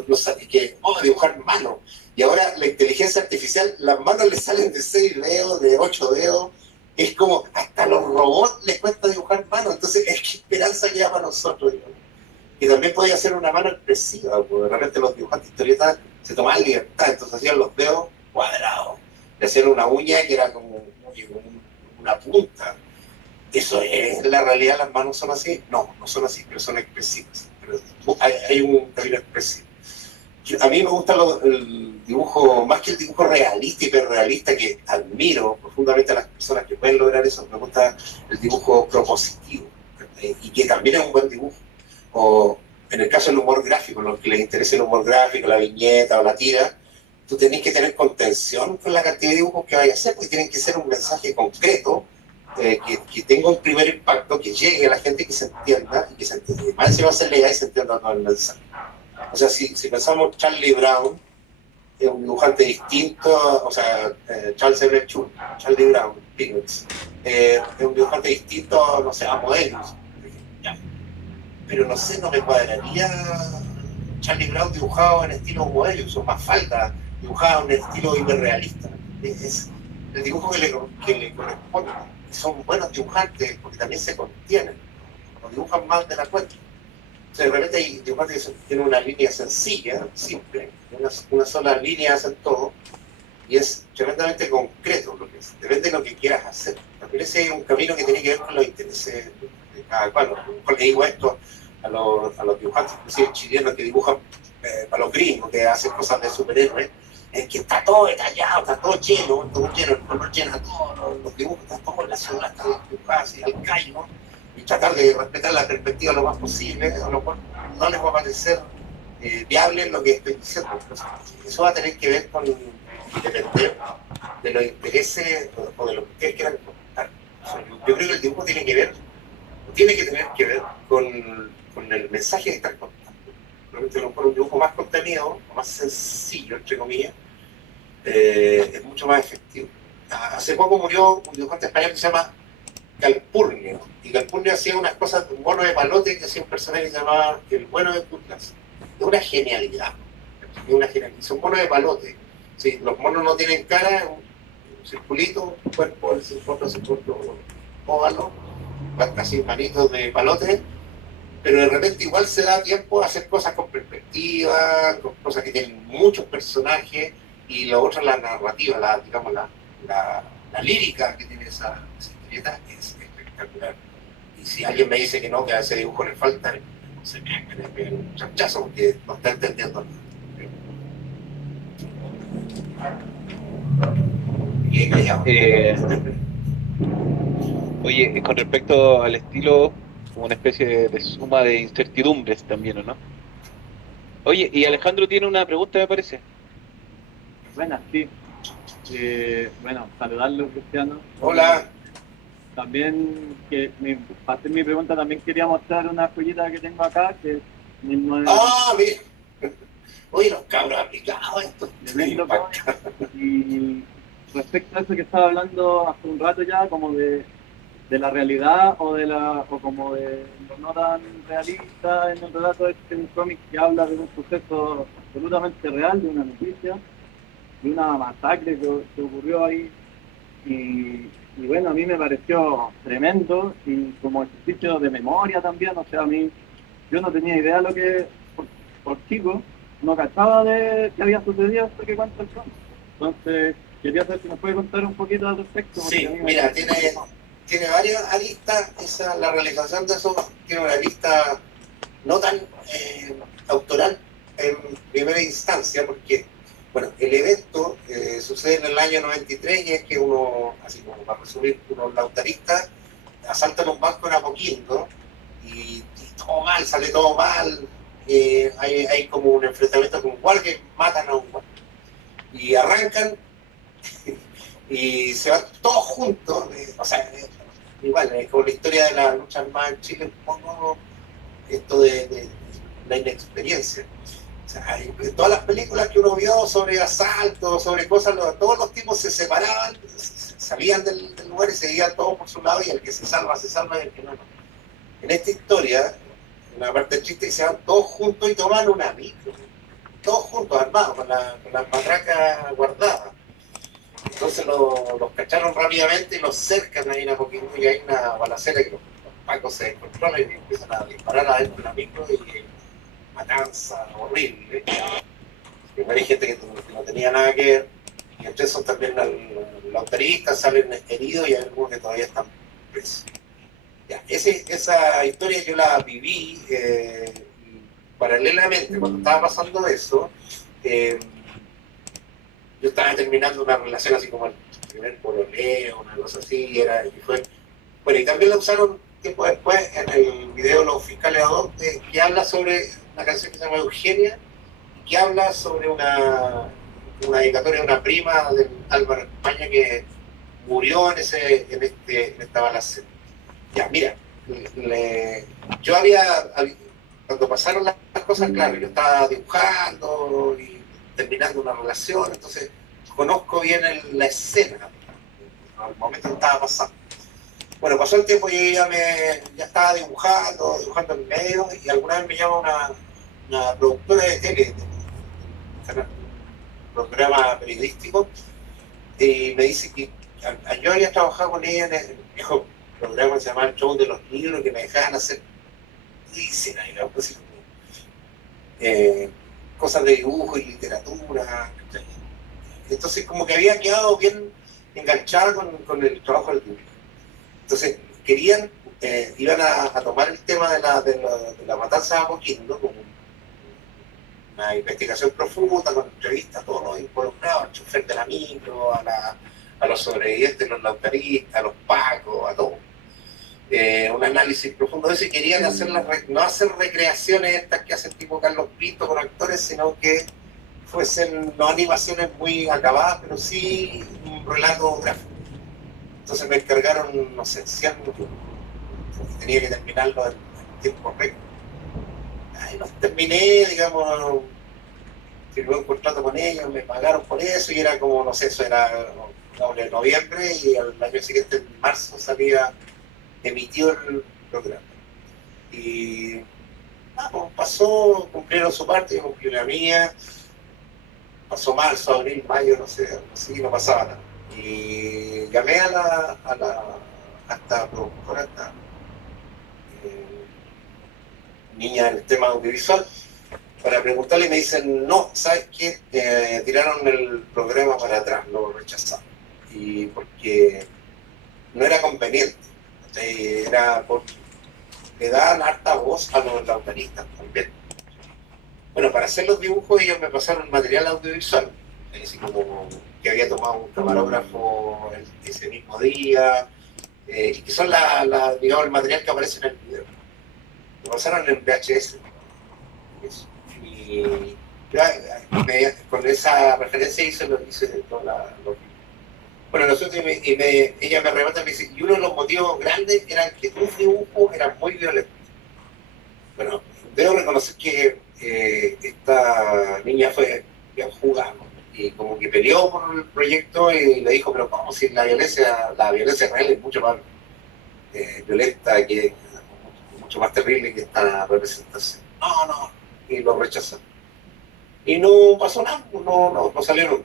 No sabes que, dibujar mano. Y ahora la inteligencia artificial, las manos le salen de 6 dedos, de 8 dedos. Es como, hasta a los robots les cuesta dibujar mano. Entonces, es que esperanza queda para nosotros, digamos. Y también podía hacer una mano expresiva, porque realmente los dibujantes de historietas se tomaban libertad, entonces hacían los dedos cuadrados, y hacían una uña que era como una punta. ¿Eso es la realidad? ¿Las manos son así? No, no son así, pero son expresivas. Pero hay un camino expresivo. A mí me gusta el dibujo, más que el dibujo realista, hiperrealista, que admiro profundamente a las personas que pueden lograr eso. Me gusta el dibujo propositivo, y que también es un buen dibujo. O en el caso del humor gráfico, los que les interese el humor gráfico, la viñeta o la tira, tú tenés que tener contención con la cantidad de dibujos que vayas a hacer, porque tienen que ser un mensaje concreto, que tenga un primer impacto, que llegue a la gente, que se entienda, y que se entienda. Más si va a ser legal y se entienda todo el mensaje. O sea, si pensamos Charlie Brown, es un dibujante distinto, o sea, Charles Everett Chu, Charlie Brown, Peanuts, es un dibujante distinto, no sé, a Moebius. Pero no sé, no me cuadraría Charlie Brown dibujado en estilo Moebius, o más falta, dibujado en estilo hiperrealista. Es el dibujo que le corresponde. Son buenos dibujantes, porque también se contienen, o dibujan más de la cuenta. O sea, de repente hay dibujantes que tienen una línea sencilla, simple, una sola línea hacen todo, y es tremendamente concreto lo que es. Depende de lo que quieras hacer. También ese es un camino que tiene que ver con los intereses de cada cual. Le digo esto a los dibujantes, inclusive chilenos, que dibujan para los gringos, que hacen cosas de superhéroes, es que está todo detallado, está todo lleno, el color llena todo, los dibujos están todos en la ciudad, están dibujados así al callo, y tratar de respetar la perspectiva lo más posible, a lo cual no les va a parecer viable lo que estoy diciendo. Eso va a tener que ver con depender de los intereses o de lo que ustedes quieran contar. O sea, yo creo que el dibujo tiene que tener que ver con el mensaje que están contando. Realmente a lo mejor un dibujo más contenido, más sencillo, entre comillas, es mucho más efectivo. Hace poco murió un dibujante español que se llama Calpurnio, y Calpurnio hacía unas cosas, un mono de palote, que hacía un personaje que se llamaba el bueno de Putlas. Es una genialidad, y son monos de palote. Sí, los monos no tienen cara, un circulito, un cuerpo, el circuito óvalo, casi manitos de palote, pero de repente igual se da tiempo a hacer cosas con perspectiva, con cosas que tienen muchos personajes, y lo otro, la narrativa, digamos, la lírica que tiene esa historieta es espectacular. Y si alguien me dice que no, que a ese dibujo le falta, se me pega un chachazo, porque no está entendiendo. Y callado. Oye, con respecto al estilo, como una especie de suma de incertidumbres también, ¿o no? Oye, y Alejandro tiene una pregunta, me parece. Buenas, sí. Bueno, saludarlo, Cristiano. Hola. También, para hacer mi pregunta, también quería mostrar una joyita que tengo acá, que es 19... ¡Ah, mira! Oye, los cabros aplicados estos. Y respecto a eso que estaba hablando hace un rato ya, como de la realidad o como de lo no tan realista en el relato de un cómic que habla de un suceso absolutamente real, de una noticia, de una masacre que ocurrió ahí, y bueno, a mí me pareció tremendo, y como ejercicio de memoria también. O sea, yo no tenía idea de lo que, por chico, no cachaba de que había sucedido esto que cuenta el cómic. Entonces, quería saber si nos puede contar un poquito al respecto. Sí, mira, tiene varias aristas, la realización de eso tiene una arista no tan autoral en primera instancia, porque, bueno, el evento sucede en el año 93, y es que uno, así como para resumir, unos lautaristas asaltan un banco en Apoquindo, y todo mal, sale todo mal, hay como un enfrentamiento con un guardia, que matan a un guardia, y arrancan y se van todos juntos, o sea, igual, es como la historia de la lucha armada en Chile, un poco esto de la inexperiencia. O sea, en todas las películas que uno vio sobre asaltos, sobre cosas, todos los tipos se separaban, salían del lugar y se iban todos por su lado, y el que se salva, y el que no, no. En esta historia, en la parte del chiste, se van todos juntos y toman una micro, todos juntos, armados, con las matracas guardadas. Entonces los cacharon rápidamente y los cercan ahí en Apoquindo, y hay una balacera que los pacos se descontrolan y empiezan a disparar adentro de la micro, y matanza horrible. Primero hay gente que no tenía nada que ver, y entre esos también los lauteristas salen heridos, y hay algunos que todavía están presos. Ya, esa historia yo la viví paralelamente cuando estaba pasando eso. Yo estaba terminando una relación así como el primer pololeo, una cosa así, y fue. Bueno, y también la usaron tiempo después en el video Los Fiscales Ad Hoc, que habla sobre una canción que se llama Eugenia, y que habla sobre una dedicatoria de una prima de Álvaro España que murió en esta balacera. Ya, mira, yo cuando pasaron las cosas, claro, yo estaba dibujando y terminando una relación, entonces conozco bien la escena, al momento que estaba pasando. Bueno, pasó el tiempo y ya estaba dibujando en medio, y alguna vez me llama una productora de tele, un programa periodístico, y me dice que yo había trabajado con ella en el viejo programa que se llamaba El Show de los Libros, que me dejaban hacer cosas de dibujo y literatura. Entonces como que había quedado bien enganchada con el trabajo del dibujo. Entonces iban a tomar el tema de la matanza de Apoquindo, con una investigación profunda, con entrevistas a todos los involucrados, al chofer de la micro, a los sobrevivientes, los lauteristas, a los pacos, a todos. Un análisis profundo de eso, y querían no hacer recreaciones estas que hacen tipo Carlos Pinto con actores, sino que fuesen no animaciones muy acabadas, pero sí un relato gráfico. Entonces me encargaron, no sé, 100 minutos, y tenía que terminarlo en tiempo récord. Ahí los terminé, digamos, firmé un contrato con ellos, me pagaron por eso, y era como, no sé, eso era en noviembre, y al año siguiente, en marzo, emitió el programa. Y pasó, cumplieron su parte, yo cumplí la mía, pasó marzo, abril, mayo, no sé, así no pasaba nada. Y llamé a esta productora, niña del tema audiovisual, para preguntarle, y me dicen, no, ¿sabes qué? Tiraron el programa para atrás, lo rechazaron. Y porque no era conveniente. Era porque le daban harta voz a los lauteristas también. Bueno, para hacer los dibujos ellos me pasaron material audiovisual, así como que había tomado un camarógrafo ese mismo día, y que son digamos, el material que aparece en el video. Me pasaron en VHS. Eso. Y con esa referencia hice toda Bueno, nosotros, ella me remata y me dice, y uno de los motivos grandes era que tus dibujos eran muy violentos. Bueno, debo reconocer que esta niña fue bien jugada, ¿no? Y como que peleó por el proyecto y le dijo, pero ¿cómo si la violencia real es mucho más violenta, mucho más terrible que esta representación? No, y lo rechazó. Y no pasó nada, no salieron.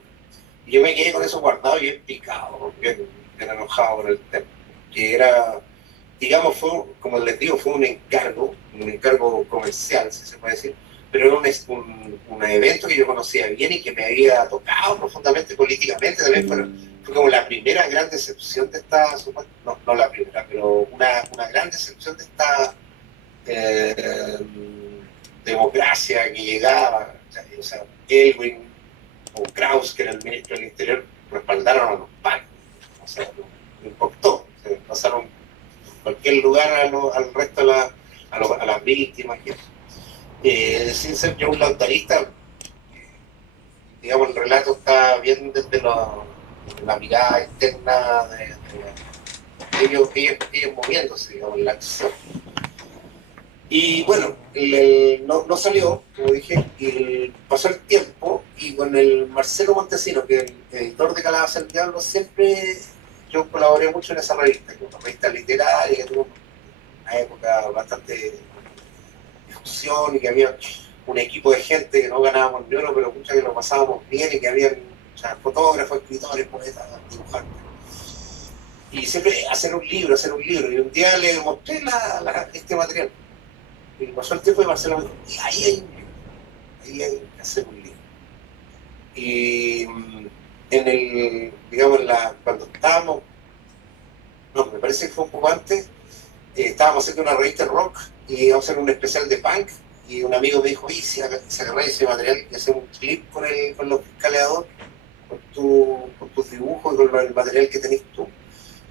Y yo me quedé con eso guardado, bien picado, bien enojado por el tema. Que era, digamos, como les digo, fue un encargo comercial, si se puede decir, pero era un evento que yo conocía bien y que me había tocado profundamente políticamente. También fue como la primera gran decepción de esta, no la primera, pero una gran decepción de esta democracia que llegaba. O sea, Elwin o Kraus, que era el ministro del Interior, respaldaron a los pacos. O sea, no importó. Se pasaron cualquier lugar al resto a las víctimas. Sin ser yo un lautarista, digamos, el relato está bien desde la mirada externa ellos moviéndose, digamos, en la acción. Y bueno, no salió, como dije, y pasó el tiempo, y con el Marcelo Montesino, que es el editor de Calabaza del Diablo, siempre yo colaboré mucho en esa revista, que es una revista literaria, que tuvo una época bastante discusión, y que había un equipo de gente que no ganábamos ni uno, pero mucha que lo pasábamos bien, y que había, o sea, fotógrafos, escritores, poetas, dibujantes. Y siempre hacer un libro, y un día le mostré este material. Y pasó el tiempo y Marcelo me dijo, y ahí hay que hacer un libro. Y digamos, cuando estábamos, no, me parece que fue un poco antes, estábamos haciendo una revista de rock y íbamos a hacer un especial de punk, y un amigo me dijo, si agarráis ese material y hacemos un clip con los fiscaleadores, con tus dibujos y con el material que tenés tú.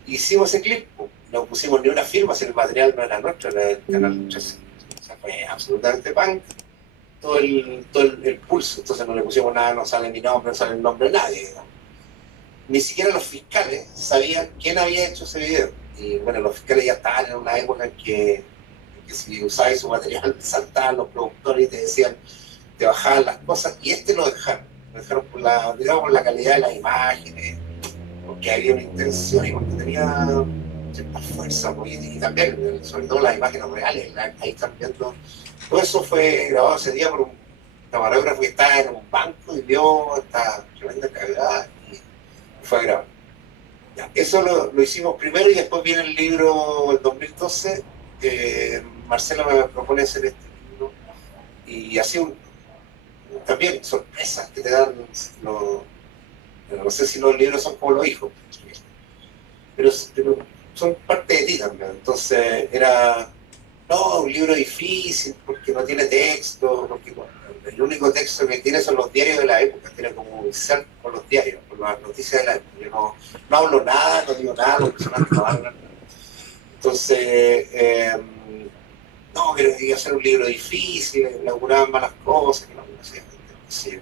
Y hicimos ese clip, no pusimos ni una firma, si el material no era nuestro, era del Canal 13. O sea, fue absolutamente punk, todo el pulso. Entonces no le pusimos nada, no sale mi nombre, no sale el nombre de nadie, digamos. Ni siquiera los fiscales sabían quién había hecho ese video. Y bueno, los fiscales ya estaban en una época en que si usabas su material, saltaban los productores y te decían, te bajaban las cosas, y lo dejaron por la calidad de las imágenes, porque había una intención y porque tenía cierta fuerza, y también, sobre todo las imágenes reales, ahí están viendo. Todo eso fue grabado ese día por un camarógrafo que estaba en un banco y vio esta tremenda cagada y fue a grabar. Ya, eso lo hicimos primero, y después viene el libro el 2012. Marcelo me propone hacer este libro, y así también sorpresas que te dan no sé si los libros son como los hijos, pero son parte de ti también. Entonces era un libro difícil porque no tiene texto, porque el único texto que tiene son los diarios de la época, tiene como un insert con los diarios, con las noticias de la época. Yo no hablo nada, no digo nada, los personajes no hablan. Entonces, quería hacer un libro difícil, elaboraban malas cosas, que no hacía.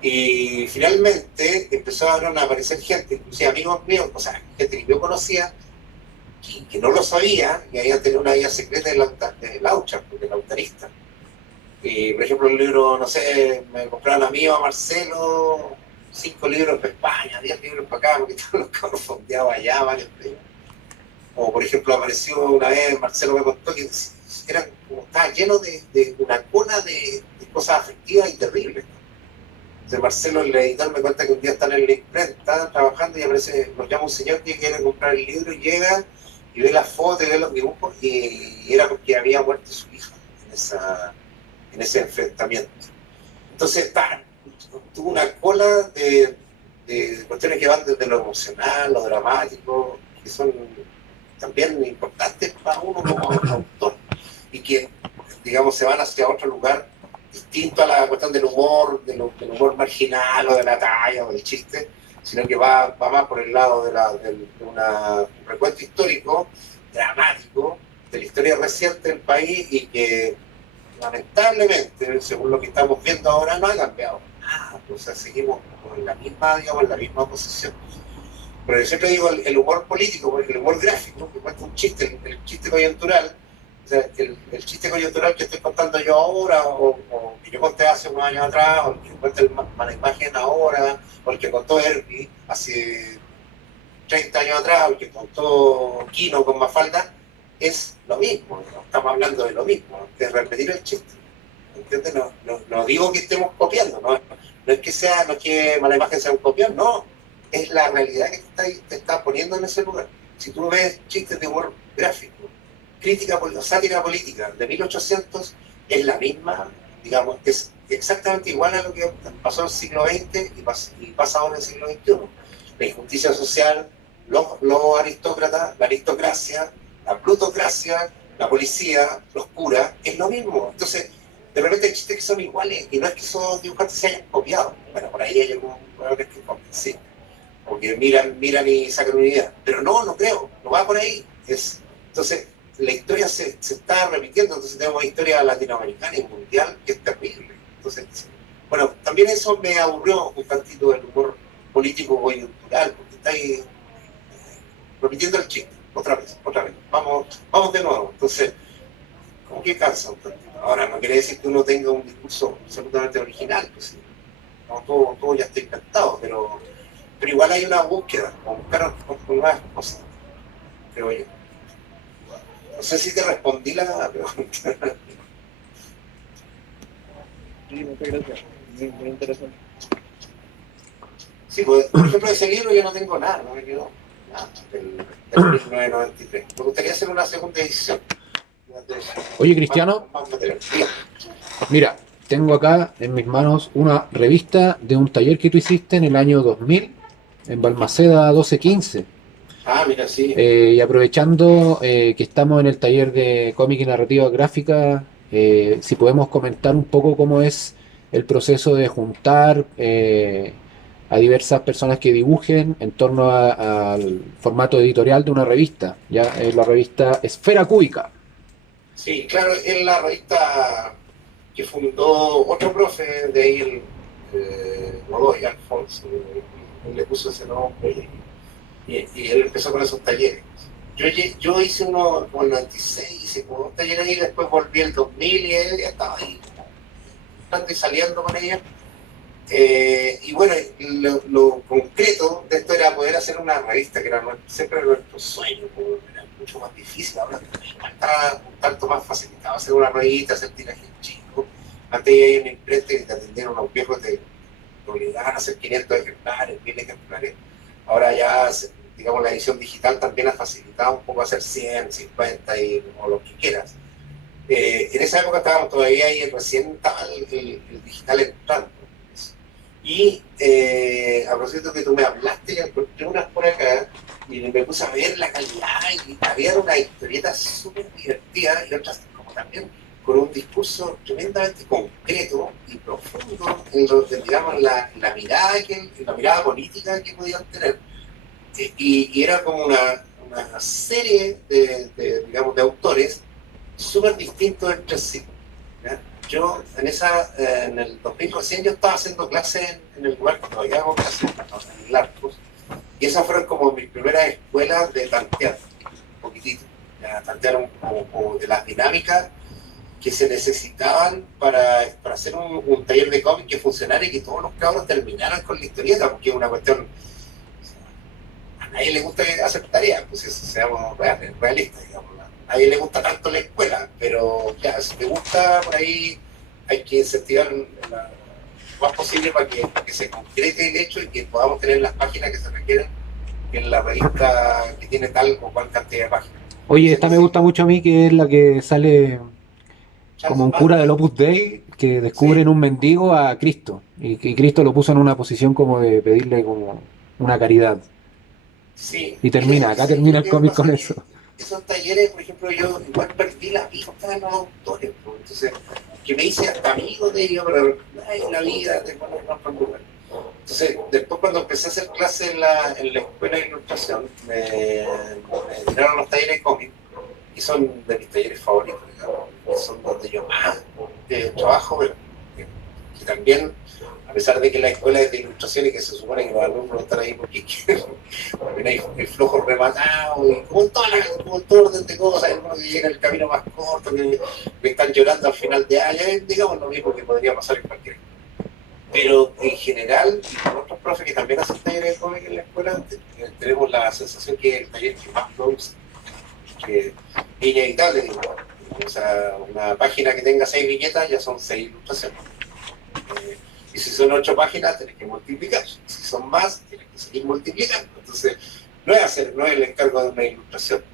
Y finalmente empezaron a aparecer gente, inclusive amigos míos, o sea, gente que yo conocía, que no lo sabía, y habían tenido una vida secreta de Laucha, porque lautarista. Y, por ejemplo, el libro, no sé, me compraron a mí o a Marcelo 5 libros para España, 10 libros para acá, porque estaban los cabros fondeados allá, varios libros. O, por ejemplo, apareció una vez, Marcelo me contó que estaba lleno de una cona de cosas afectivas y terribles. Entonces Marcelo, el editor, me cuenta que un día están en la imprenta trabajando y nos llama un señor que quiere comprar el libro, y llega y ve las fotos y ve los dibujos, y era porque había muerto su hija en ese enfrentamiento. Entonces tuvo una cola de cuestiones que van desde lo emocional, lo dramático, que son también importantes para uno como autor, y que, digamos, se van hacia otro lugar distinto a la cuestión del humor, del humor marginal o de la talla o del chiste, sino que va más por el lado de un recuento histórico, dramático, de la historia reciente del país, y que lamentablemente, según lo que estamos viendo ahora, no ha cambiado nada. O sea, seguimos en la misma posición. Pero yo siempre digo el humor político, porque el humor gráfico, que cuenta un chiste, el chiste coyuntural, o sea, el chiste coyuntural que estoy contando yo ahora, o que yo conté hace unos años atrás, o el que cuenta el Mala Imagen ahora, o el que contó Herbie hace 30 años atrás, o el que contó Kino con Mafalda, es lo mismo, ¿no? Estamos hablando de lo mismo, de repetir el chiste. ¿Entiendes? No digo que estemos copiando, no es que Mala Imagen sea un copión, no, es la realidad que te está poniendo en ese lugar. Si tú ves chistes de humor gráfico, sátira política de 1800, es la misma, digamos, es exactamente igual a lo que pasó en el siglo XX y pasa ahora en el siglo XXI. La injusticia social, los aristócratas, la aristocracia, la plutocracia, la policía, los curas, es lo mismo. Entonces, de repente hay chistes que son iguales, y no es que esos dibujantes se hayan copiado. Bueno, por ahí hay algunos que copian, sí, porque miran y sacan una idea. Pero no creo, no va por ahí. Entonces, la historia se está repitiendo, entonces tenemos historia latinoamericana y mundial que es terrible. Entonces, bueno, también eso me aburrió un tantito del humor político coyuntural, porque está ahí repitiendo el chiste. otra vez, vamos de nuevo. Entonces, como que cansa un tanto. Ahora, no quiere decir que uno tenga un discurso absolutamente original, pues sí. No, todo ya está inventado, pero igual hay una búsqueda, buscar nuevas cosas, creo yo. No sé si te respondí la pregunta. Sí, muchas gracias. Muy interesante. Sí, pues, por ejemplo, de ese libro yo no tengo nada, no me quedó nada del 1993. Me gustaría hacer una segunda edición. Oye, Cristiano, Más material. Bien. mira, tengo acá en mis manos una revista de un taller que tú hiciste en el año 2000 en Balmaceda 1215. Ah, mira, sí. Y aprovechando que estamos en el taller de cómic y narrativa gráfica, si podemos comentar un poco cómo es el proceso de juntar a diversas personas que dibujen en torno al formato editorial de una revista, ya la revista Esfera Cúbica. Sí, claro, es la revista que fundó otro profe de ahí, Godoy, Alfonso, él le puso ese nombre y él empezó con esos talleres. Yo hice uno como el 96, hice como un taller ahí, después volví el 2000 y él ya estaba ahí, y saliendo con ella. Y bueno, lo concreto de esto era poder hacer una revista, que era siempre nuestro sueño, era mucho más difícil. Ahora está un tanto más facilitado hacer una revista, hacer tirajes chicos. Antes había una imprenta que te atendieron unos viejos, te obligaban a hacer 500 ejemplares, 1000 ejemplares. Ahora ya, digamos, la edición digital también ha facilitado un poco hacer 100, 50 o lo que quieras. En esa época estábamos todavía ahí, recién estaba el digital entrando. Y a propósito que tú me hablaste, yo encontré unas por acá y me puse a ver la calidad y había una historieta súper divertida y otras como también con un discurso tremendamente concreto y profundo en digamos, la mirada política que podían tener. Y era como una serie digamos, de autores súper distintos entre sí, ¿ya? Yo en el 2000 recién yo estaba haciendo clases en el lugar que todavía hago clases, en el Arcos, y esas fueron como mis primeras escuelas de tantear, un poquitito, ya, tantear un poco de las dinámicas que se necesitaban para hacer un taller de cómic que funcionara y que todos los cabros terminaran con la historieta, porque es una cuestión, a nadie le gusta hacer tareas, pues eso, seamos realistas, digamos. A nadie le gusta tanto la escuela, pero ya, si te gusta, por ahí hay que incentivar lo más posible para que se concrete el hecho y que podamos tener las páginas que se requieren en la revista que tiene tal o cual cantidad de páginas. Oye, esta me gusta mucho a mí, que es la que sale como un Charles cura Mann, del Opus Dei que descubre en sí, un mendigo a Cristo, y Cristo lo puso en una posición como de pedirle como una caridad. sí. Y termina, acá Sí, yo termina lo el que cómic pasa con es eso. que esos talleres, por ejemplo, yo igual perdí la pista de los autores, pues. Entonces, que me hice hasta amigo de ellos, pero en la vida te pones más para lugar. Entonces, después cuando empecé a hacer clases en la escuela de ilustración, me tiraron los talleres de cómic, y son de mis talleres favoritos, digamos, y son donde yo más trabajo, pero que también, a pesar de que la escuela es de ilustración y que se supone que los alumnos están ahí porque quieren, hay flojos rematados, y como en todo orden de cosas, hay algunos que llegan el camino más corto, que están llorando al final de año, digamos lo mismo que podría pasar en cualquier. Pero en general, y con otros profes que también hacen talleres de cómic en la escuela, tenemos la sensación que es el taller que más produce, que es inevitable, digo. O sea, una página que tenga 6 viñetas ya son 6 ilustraciones. Y si son 8 páginas, tenés que multiplicar. Si son más, tienes que seguir multiplicando. Entonces, no es el encargo de una ilustración.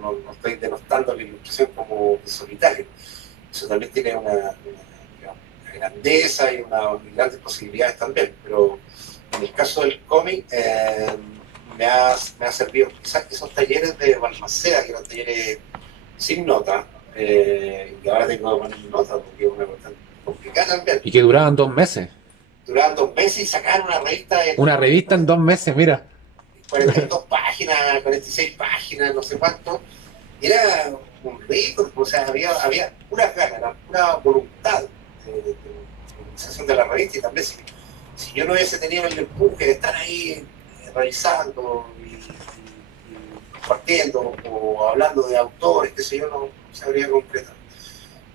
No estoy denostando la ilustración como solitario. Eso también tiene una grandeza y unas grandes posibilidades también. Pero en el caso del cómic, me ha servido quizás esos talleres de Balmaceda, que eran talleres sin nota, y ahora tengo que poner nota porque es una cuestión complicada también. Y que duraban 2 meses. Duraban 2 meses y sacaron una revista de Una revista en 2 meses, mira. 42 páginas, 46 páginas, no sé cuánto. Era un récord, o sea, había puras ganas, pura voluntad de organización de la revista, y también si yo no hubiese tenido el empuje de estar ahí revisando y compartiendo o hablando de autores, qué sé yo, no sabría concretar.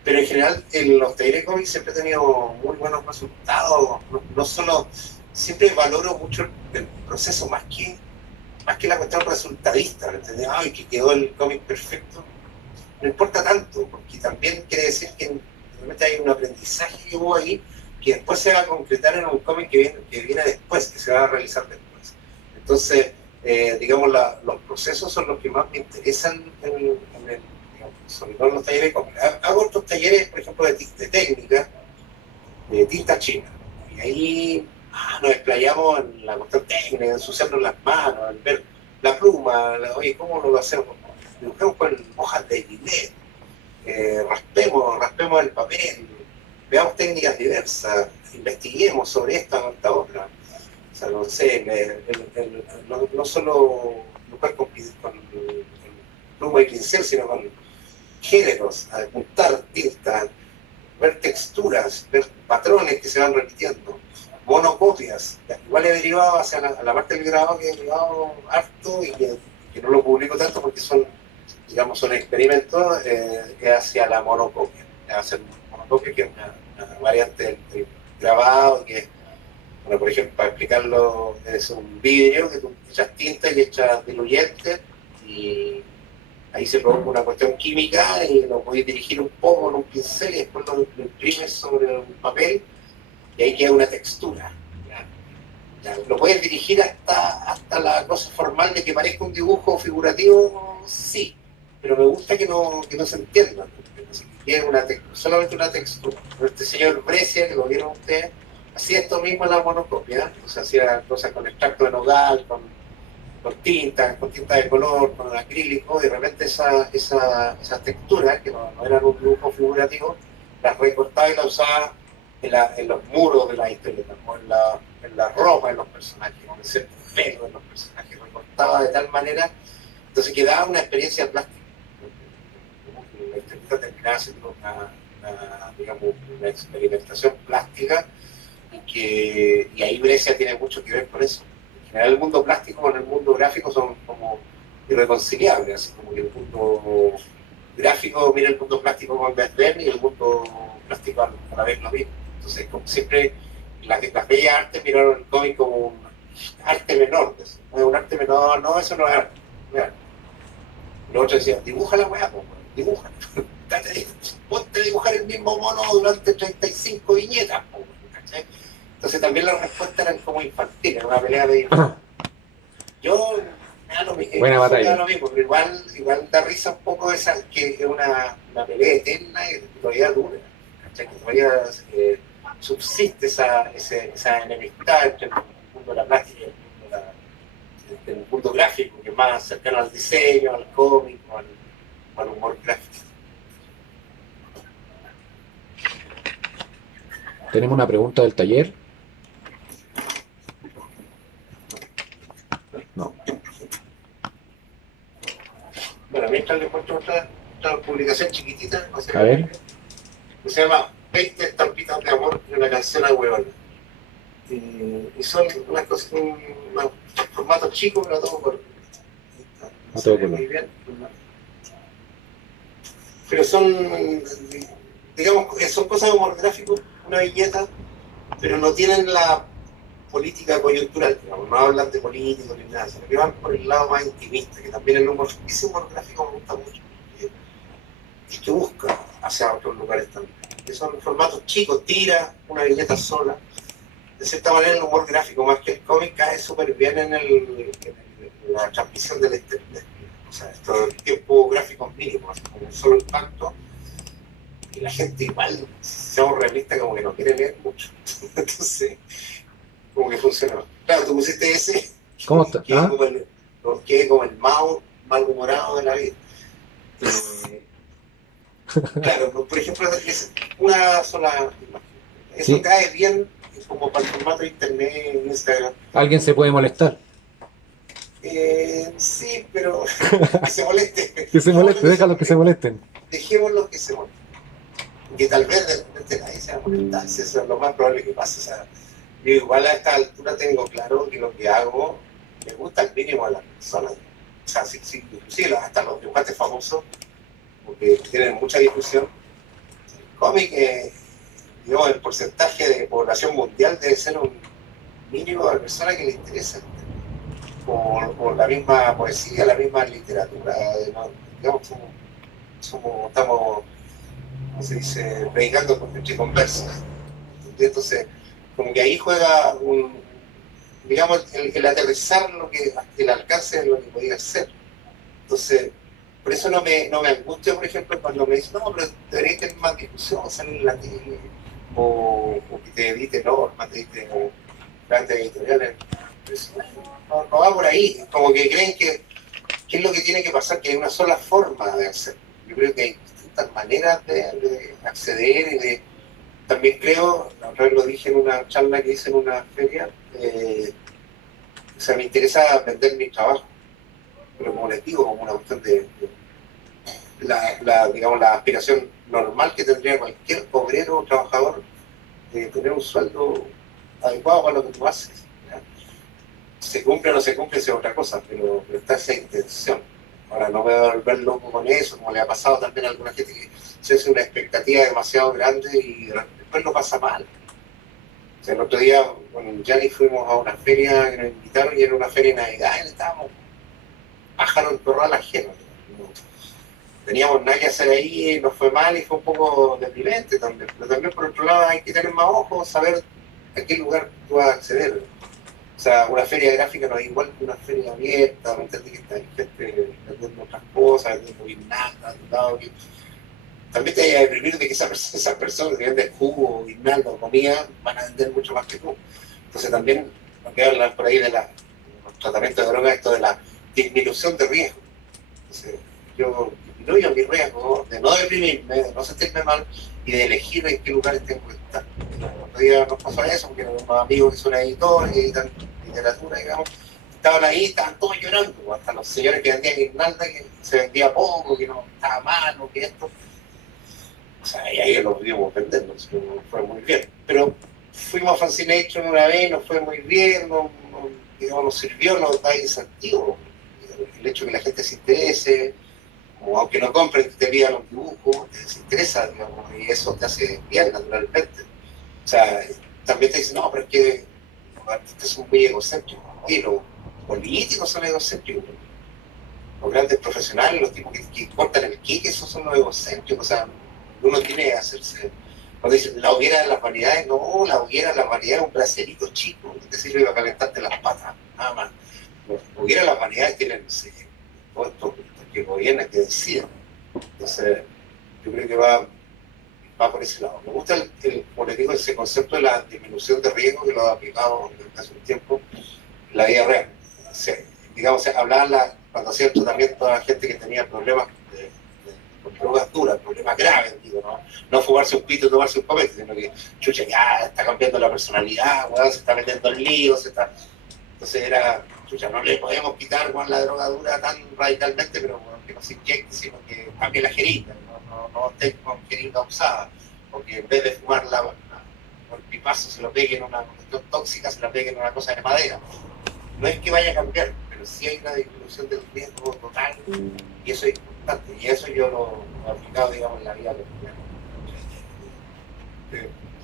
Pero en general los talleres de cómics siempre he tenido muy buenos resultados, no solo, siempre valoro mucho el proceso más que la cuestión resultadista, ¿me entendés? Ay, que quedó el cómic perfecto. No importa tanto, porque también quiere decir que realmente hay un aprendizaje que hubo ahí que después se va a concretar en un cómic que viene después, que se va a realizar después. Entonces, digamos, los procesos son los que más me interesan sobre todo en los talleres de cómic. Hago otros talleres, por ejemplo, de técnica, de tinta china, y ahí nos explayamos en la cuestión técnica, en ensuciarnos las manos, en ver la pluma, oye, ¿cómo lo hacemos? Dibujemos con hojas de gilet, raspemos el papel, veamos técnicas diversas, investiguemos sobre esta o esta otra. O sea, no sé, no solo dibujar con pluma y pincel, sino con géneros, apuntar tinta, ver texturas, ver patrones que se van repitiendo, monocopias. Igual he derivado hacia la parte del grabado, que he derivado harto y que no lo publico tanto porque son experimentos hacia la monocopia. Hacer monocopia, que es una variante del grabado, que, bueno, por ejemplo, para explicarlo, es un vidrio que tú echas tinta y echas diluyente y ahí se provoca una cuestión química y lo podéis dirigir un poco con un pincel y después lo imprimes sobre un papel y ahí queda una textura. ¿Ya? Lo puedes dirigir hasta la cosa formal de que parezca un dibujo figurativo, sí, pero me gusta que no se entienda, que quede solamente una textura. Este señor Brescia, que lo vieron ustedes, hacía esto mismo en la monocopia, entonces hacía cosas con extracto de nogal, con tinta de color, con acrílico, y de repente esas texturas, que no eran un dibujo figurativo, las recortaba y las usaba en los muros de las historietas, o en la ropa de los personajes, o en ciertos pelos de los personajes, recortaba de tal manera, entonces quedaba una experiencia plástica. La historieta terminaba siendo una experimentación plástica, y ahí Brescia tiene mucho que ver con eso. En general el mundo plástico con el mundo gráfico son como irreconciliables, así como que el mundo gráfico mira el mundo plástico con desdén y el mundo plástico a la vez lo mismo. Entonces, como siempre, las bellas artes miraron el cómic como un arte menor. Un arte menor, no, eso no es arte. No es arte. Los otros decían, dibuja la weá, dibuja. Ponte a dibujar el mismo mono durante 35 viñetas, ¿cachai? Entonces también las respuestas eran como infantiles, una pelea de... Yo, buena batalla. Lo mismo, pero igual da risa un poco esa, que es una pelea eterna y que todavía dura, ¿cachai? Que todavía subsiste esa enemistad entre el mundo de la plástica y el mundo gráfico, que es más cercano al diseño, al cómic, al humor gráfico. Tenemos una pregunta del taller. No. Bueno, mientras les cuento otra publicación chiquitita, no sé, A ver. que se llama 20 estampitas de amor de una canción a huevón. Y son unas cosas, unos formatos chicos, pero a todo color. A todo color. Muy bien. Pero son, digamos, son cosas de humor gráfico, una viñeta, pero no tienen la política coyuntural, digamos, no hablan de política ni nada, sino que van por el lado más intimista, que también ese humor gráfico me gusta mucho, y que busca hacia otros lugares también. Que son formatos chicos, tira, una viñeta sola. De cierta manera el humor gráfico, más que el cómic, cae súper bien en la transmisión del internet. O sea, estos tiempos gráficos mínimos, como un solo impacto, y la gente igual, seamos realistas, como que no quiere leer mucho. Entonces, como que funcionó. Claro, tú pusiste ese, ¿Cómo está? que como el malhumorado de la vida. Claro, por ejemplo, es una sola imagen. Eso Sí. cae bien como para el formato de internet, Instagram. ¿Alguien se puede molestar? Sí, pero que se moleste. Que se moleste, déjalo que se molesten. Dejémoslo que se moleste. Que tal vez de repente nadie se va a molestar, eso es lo más probable que pase. O sea, yo igual a esta altura tengo claro que lo que hago me gusta al mínimo a las personas. o sea, inclusive hasta los dibujantes famosos, porque tienen mucha difusión. El cómic, digamos, el porcentaje de población mundial debe ser un mínimo de personas que le interesa, por la misma poesía, la misma literatura, ¿no? Digamos, estamos, ¿cómo se dice?, predicando entre conversas. Entonces, como que ahí juega digamos, el aterrizar el alcance de lo que podía ser. Entonces, por eso no me angustia, por ejemplo, cuando me dicen, no, pero deberías tener más discusión, salir en la tele, o que te edite normas, te edite grandes editoriales. Eso no va por ahí. Como que creen que ¿qué es lo que tiene que pasar? Que hay una sola forma de hacerlo. Yo creo que hay distintas maneras de acceder y de... También creo, la otra vez lo dije en una charla que hice en una feria, o sea, me interesa vender mi trabajo, pero como les digo, como una cuestión de digamos, la aspiración normal que tendría cualquier obrero o trabajador de tener un sueldo adecuado para lo que tú haces. ¿Ya? Se cumple o no se cumple, esa es otra cosa, pero está esa intención. Ahora, no me voy a volver loco con eso, como le ha pasado también a alguna gente que se hace una expectativa demasiado grande y después lo pasa mal. O sea, el otro día con Gianni fuimos a una feria que nos invitaron y era una feria de Navidad y estábamos pájaro en corral ajeno. No teníamos nada que hacer ahí y nos fue mal y fue un poco deprimente también. Pero también por otro lado hay que tener más ojos, saber a qué lugar tú vas a acceder. O sea, una feria gráfica no es igual que una feria abierta, ¿me entendí? Que está hay gente vendiendo otras cosas, vendiendo guirnaldas, que también te vaya a deprimir de que esas personas que venden jugo, guirnalda o comida van a vender mucho más que tú. Entonces también, porque hablan por ahí de los tratamientos de drogas, esto de la disminución de riesgo. Entonces, yo disminuyo mi riesgo de no deprimirme, de no sentirme mal y de elegir en qué lugares tengo que estar. Otro día nos pasó eso, porque unos amigos que son editores y editan literatura, digamos, estaban ahí, estaban todos llorando, hasta los señores que vendían guirnalda, que se vendía poco, que no estaba malo, que esto. O sea, y ahí lo pudimos vender, no fue muy bien. Pero fuimos a Fascination una vez, nos fue muy bien, digamos, nos sirvió, nos da incentivo. El hecho de que la gente se interese, o aunque no compren, te pidan los dibujos, te interesa, digamos, y eso te hace bien naturalmente. O sea, también te dicen, no, pero es que los artistas son muy egocéntricos. Y los políticos son egocéntricos. Los grandes profesionales, los tipos que cortan el quique, esos son los egocéntricos. O sea, uno tiene que hacerse... Cuando dicen la hoguera de las vanidades, no, la hoguera de las vanidades es un bracerito chico que te sirve para calentarte las patas, nada más. La hoguera de las vanidades tienen, no sé, todo esto que gobiernan, que deciden. Entonces, yo creo que va por ese lado. Me gusta, como les digo, ese concepto de la disminución de riesgo que lo ha aplicado desde hace un tiempo en la vida real. O sea, digamos, cuando hacía el tratamiento a la gente que tenía problemas con drogas duras, problemas graves, digo, no fumarse un pito y tomarse un papel, sino que, chucha, ya está cambiando la personalidad, se está metiendo en líos, entonces era, chucha, no le podemos quitar la droga dura tan radicalmente, pero que no se inyecte, sino que cambie la jeringa, no esté con jeringa usada, porque en vez de fumar el pipazo se lo pegue en una cuestión tóxica, se la pegue en una cosa de madera. No es que vaya a cambiar, pero sí hay una disminución del riesgo total, y eso es importante, y eso yo lo he aplicado, digamos, en la vida cotidiana.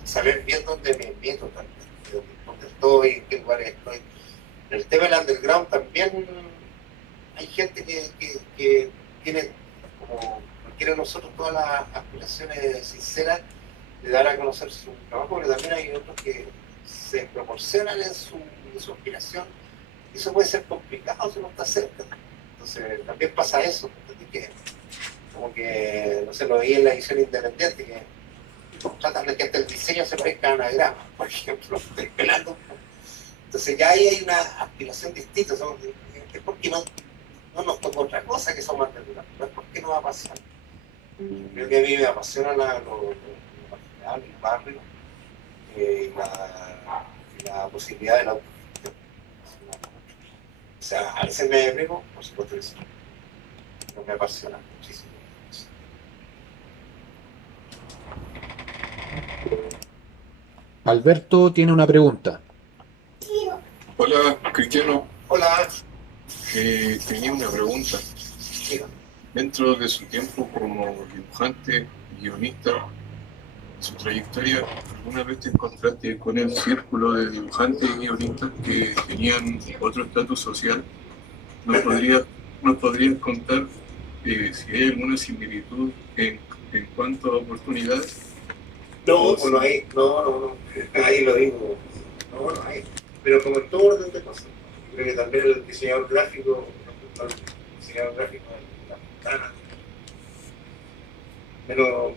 Saber bien dónde me meto también, dónde estoy, en qué lugares estoy. En el tema del underground también hay gente que tiene, como cualquiera de nosotros, todas las aspiraciones sinceras de dar a conocer su trabajo, pero también hay otros que se proporcionan en su aspiración. Y eso puede ser complicado si no está cerca. Entonces también pasa eso, que como que, no sé, lo veía en la edición independiente, que tratan de que hasta el diseño se parezca a anagrama, por ejemplo, estoy pelando un poco. Entonces ya ahí hay una aspiración distinta, es porque no nos tocó otra cosa que somos underground, no es porque no va a pasar. Creo que a mí me apasiona lo marginal, el barrio, la posibilidad de la autogestión. O sea, a veces me deprimo, por supuesto que sí, pero me apasiona muchísimo. Alberto tiene una pregunta. Hola, Cristiano. Hola. Tenía una pregunta. Dentro de su tiempo como dibujante, guionista, su trayectoria, ¿alguna vez te encontraste con el círculo de dibujantes y guionistas que tenían otro estatus social? ¿Nos podrías contar si hay alguna similitud en cuanto a oportunidades? No, no hay, no, ahí lo digo, no hay. Pero como en todo orden de cosas, creo que también el diseñador gráfico, el diseñador gráfico de la ventana,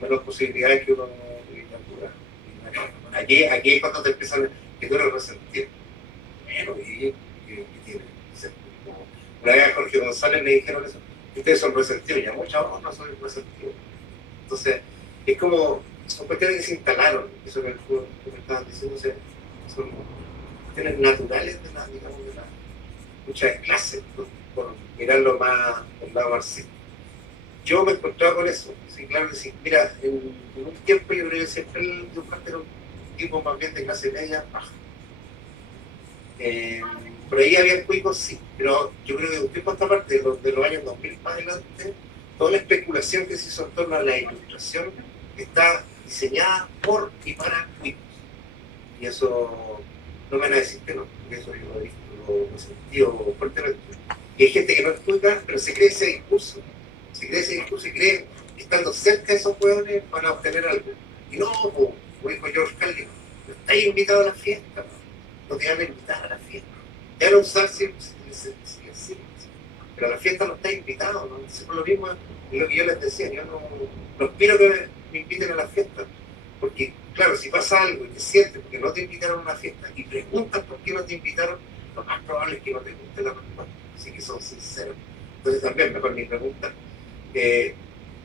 menos posibilidades que uno de literatura. Aquí es cuando te empiezan, que tú eres resentido. Bueno, y ¿qué tiene? Una vez a Jorge González le dijeron eso, ustedes son resentidos, ya muchas otros no son resentidos. Entonces, es como, son cuestiones que se instalaron, eso que me estaban diciendo, son cuestiones naturales de la, digamos, de la lucha de clases, por mirarlo más del lado marxista. Yo me encontraba con eso, sí, claro que sí. Mira, en un tiempo yo creo que siempre el dibujante era un tipo más bien de clase media baja. Por ahí había cuicos, sí, pero yo creo que de un tiempo a esta parte, de los años 2000 para adelante, toda la especulación que se hizo en torno a la ilustración está diseñada por y para cuicos. Y eso no me van a decir que no, porque eso yo lo he visto, lo he sentido fuertemente. Y hay gente que no es cuica, pero se cree ese discurso. Se cree ese discurso y cree que estando cerca de esos hueones van a obtener algo. Y no, como dijo George Carlin, no estáis invitado a la fiesta, no te van a invitar a la fiesta. Ya no usar sí, pero a la fiesta no estáis invitado, ¿no? Es lo mismo es lo que yo les decía, yo no espero que me inviten a la fiesta, porque claro, si pasa algo y te sientes porque no te invitaron a una fiesta y preguntas por qué no te invitaron, lo más probable es que no te guste la respuesta, así que son sinceros. Entonces también mejor ni preguntar.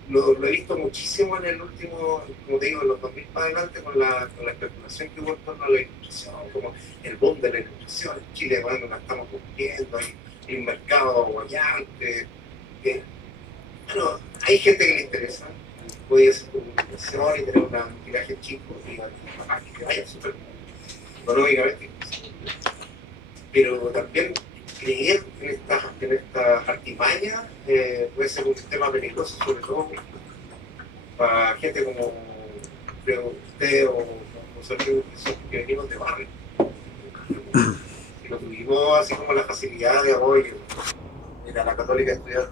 Lo he visto muchísimo en el último, como te digo, en los 2000 para adelante con la especulación que hubo en torno a la ilustración, como el boom de la ilustración. En Chile, bueno, la estamos cumpliendo, hay un mercado bollante. Bueno, hay gente que le interesa, puede hacer comunicación y tener un tiraje chico y que vaya súper económicamente. Pero también creer en esta artimaña puede ser un tema peligroso, sobre todo para gente como creo usted o nosotros que venimos de barrio. Y lo tuvimos así como la facilidad de apoyo. Ir a la Católica a estudiar,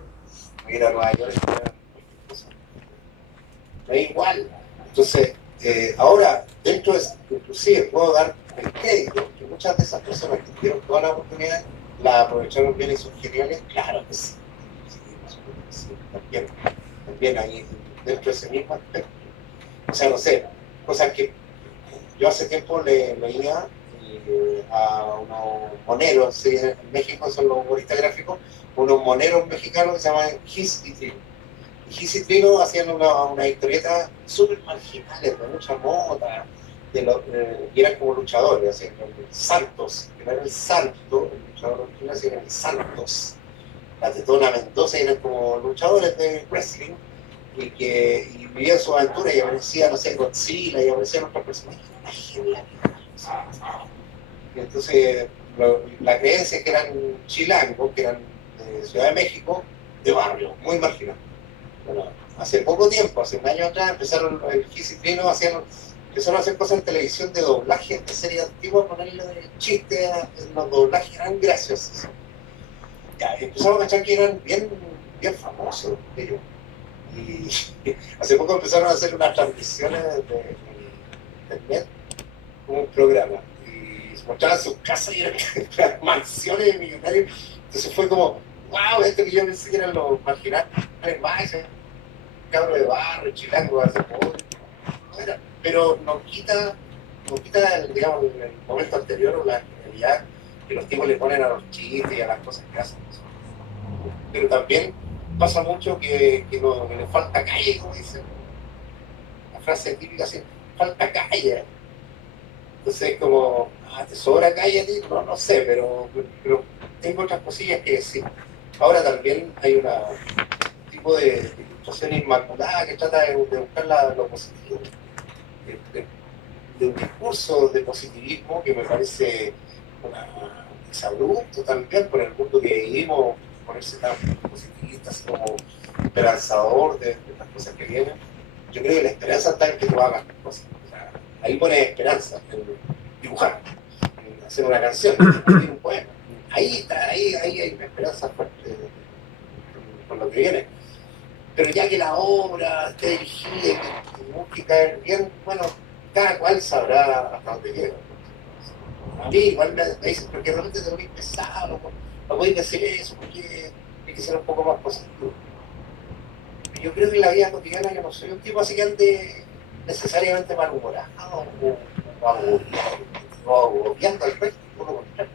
ir a Nueva York a estudiar. No es igual. Entonces, ahora, dentro de, inclusive puedo dar el crédito que muchas de esas personas que tuvieron toda la oportunidad la aprovecharon bien y son geniales, claro que sí. Sí, también ahí dentro de ese mismo aspecto. O sea, no sé, cosas que yo hace tiempo leía a unos moneros, ¿sí? En México son los humoristas gráficos, unos moneros mexicanos que se llaman Gis y Trino. Y Gis y Trino hacían una historieta súper marginales, de mucha moda, y eran como luchadores, así, Santos, que no era el Santo, el luchador original, sino el Santos. La Tetona Mendoza eran como luchadores de wrestling y vivían su aventura y aparecía, no sé, Godzilla y aparecían otros personajes. Era genial. Y entonces la creencia es que eran chilangos, que eran de Ciudad de México, de barrio, muy marginal. Bueno, hace poco tiempo, hace un año atrás, empezaron el Gis y Trino, empezaron a hacer cosas en televisión de doblaje de series antiguas, ponerle chistes en los doblajes, eran graciosos. Ya, y empezamos a cachar que eran bien famosos ellos. Y hace poco empezaron a hacer unas transmisiones de internet, como un programa. Y se mostraban sus casas y eran mansiones de millonarios. Entonces fue como, wow, esto que yo pensé que eran los marginales más, cabros de barrio, chilango, hace poco. No era, pero no quita digamos, el momento anterior o la genialidad que los tipos le ponen a los chistes y a las cosas que hacen. Pero también pasa mucho que les falta calle, como dicen. La frase típica así, falta calle. Entonces es como, ¿te sobra calle a ti? No sé, pero tengo otras cosillas que decir. Ahora también hay un tipo de ilustración inmaculada que trata de buscar lo positivo. De un discurso de positivismo que me parece es abrupto también por el mundo que vivimos, ponerse tan positivista, así como esperanzador de las cosas que vienen. Yo creo que la esperanza está en que tú hagas las cosas. O sea, ahí pones esperanza, en dibujar, en hacer una canción, en escribir un poema. Ahí está, ahí hay una esperanza fuerte con lo que viene. Pero ya que la obra esté dirigida y que busque caer bien, bueno, cada cual sabrá hasta dónde llega. A mí igual me dicen, porque realmente te voy pesado, no voy a decir eso, porque hay que ser un poco más positivo. Yo creo que en la vida cotidiana yo no soy un tipo así que ande necesariamente malhumorado o agobiando al resto, todo lo contrario.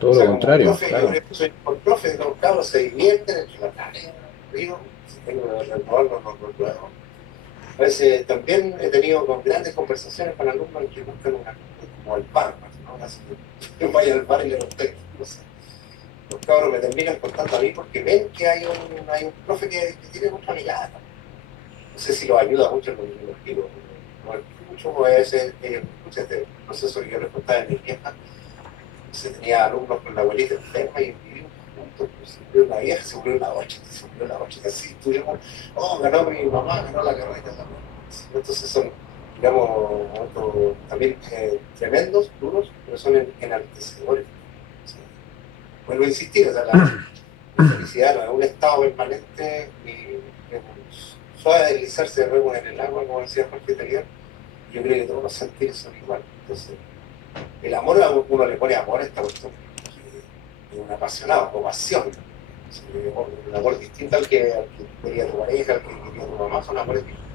Todo O sea, lo como contrario, profe, claro. yo soy por profe, los cabros se divierten entre la tarea, río, si tengo que renovarlo, no lo hago. A veces también he tenido con grandes conversaciones con alumnos que buscan una como el par, ¿no? Así que yo vaya al bar y le contesto, no sé. Los cabros me terminan contando a mí porque ven que hay un profe que tiene mucha mirada. No sé si lo ayuda mucho con el estilo. No mucho, a veces escucha este proceso que yo les contaba en mi vieja. Se tenía alumnos con la abuelita enferma y vivimos juntos. Se murió una vieja, se murió una 8, así estuvimos, ganó mi mamá, ganó la carrera. Entonces son, digamos, momentos también tremendos, duros, pero son enaltecedores. Vuelvo a insistir, o sea, la felicidad no es un estado permanente ni suave deslizarse de nuevo en el agua, como decía Jorge Telier. Yo creo que todos los sentidos son iguales. Entonces, el amor, uno le pone amor a esta cuestión, es un apasionado, o pasión. Un amor distinto al que quería tu pareja, al que quería tu mamá, son amores distintos.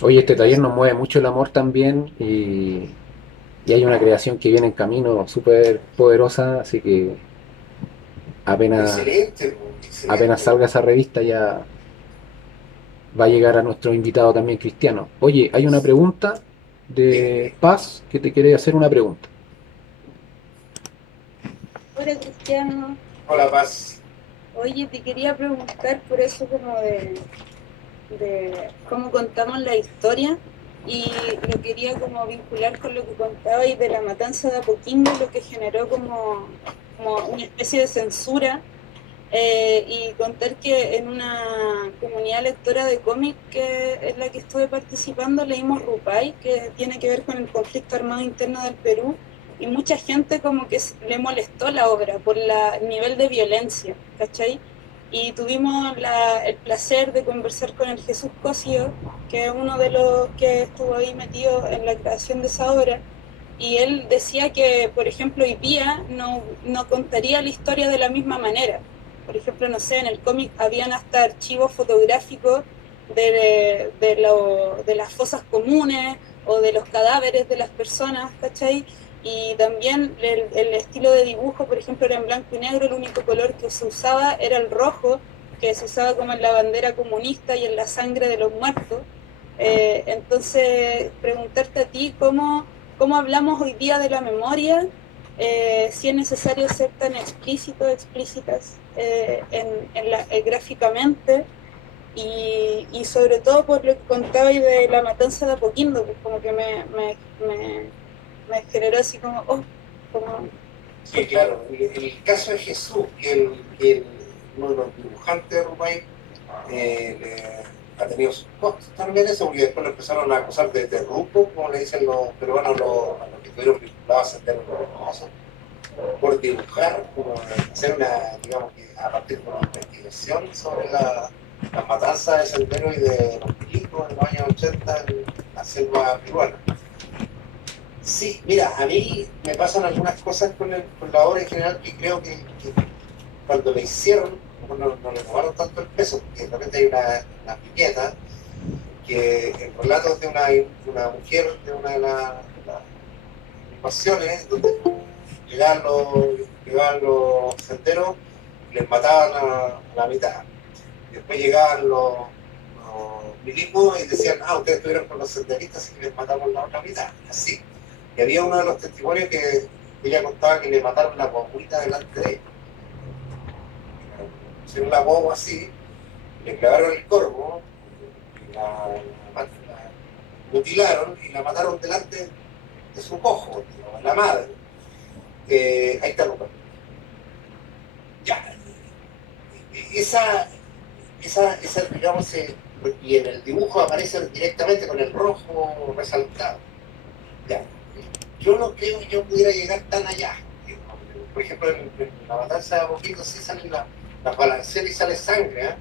Oye, este taller nos mueve mucho el amor también y hay una creación que viene en camino súper poderosa, así que apenas Excelente. salga esa revista ya va a llegar a nuestro invitado también cristiano. Oye, hay una pregunta de Paz que te quiere hacer una pregunta. Hola Cristiano, Hola, Paz. oye, te quería preguntar por eso como de cómo contamos la historia y lo quería como vincular con lo que contabais de la matanza de Apoquindo, lo que generó como una especie de censura y contar que en una comunidad lectora de cómic que es la que estuve participando leímos Rupay, que tiene que ver con el conflicto armado interno del Perú, y mucha gente como que le molestó la obra por el nivel de violencia, ¿cachai? Y tuvimos el placer de conversar con el Jesús Cosío, que es uno de los que estuvo ahí metido en la creación de esa obra, y él decía que, por ejemplo, hoy día no contaría la historia de la misma manera. Por ejemplo, no sé, en el cómic habían hasta archivos fotográficos de las fosas comunes o de los cadáveres de las personas, ¿cachai? Y también el estilo de dibujo, por ejemplo, era en blanco y negro, el único color que se usaba era el rojo, que se usaba como en la bandera comunista y en la sangre de los muertos. Entonces, preguntarte a ti cómo hablamos hoy día de la memoria, si es necesario ser tan explícitas gráficamente, y sobre todo por lo que contabais de la matanza de Apoquindo, pues como que me generó así como. Sí, claro. El caso de Jesús, uno de los dibujantes de Rupay, ha tenido sus costos también eso, porque después lo empezaron a acusar de terruco, como le dicen los peruanos a los que estuvieron vinculados a Sendero Luminoso, por dibujar, como hacer digamos que a partir de una investigación sobre las matanzas de Sendero y de los milicos en los años 80 en la selva peruana. Sí, mira, a mí me pasan algunas cosas con la obra en general que creo que cuando la hicieron no le tomaron tanto el peso, porque de repente hay una viñeta que el relato es de una mujer de una de las invasiones donde llegaban los senderos y les mataban a la mitad. Después llegaban los milicos y decían, ustedes estuvieron con los senderistas y les matamos la otra mitad, así. Y había uno de los testimonios que ella contaba que le mataron la guaguita delante de ella. Hicieron la guagua así, le clavaron el corvo, la mutilaron y la mataron delante de su cojo, la madre. Ahí está Rupert. Ya, esa digamos, y en el dibujo aparece directamente con el rojo resaltado. Ya. Yo no creo que yo pudiera llegar tan allá. Por ejemplo, en la matanza de Boquito sí salen las balanceras y sale sangre.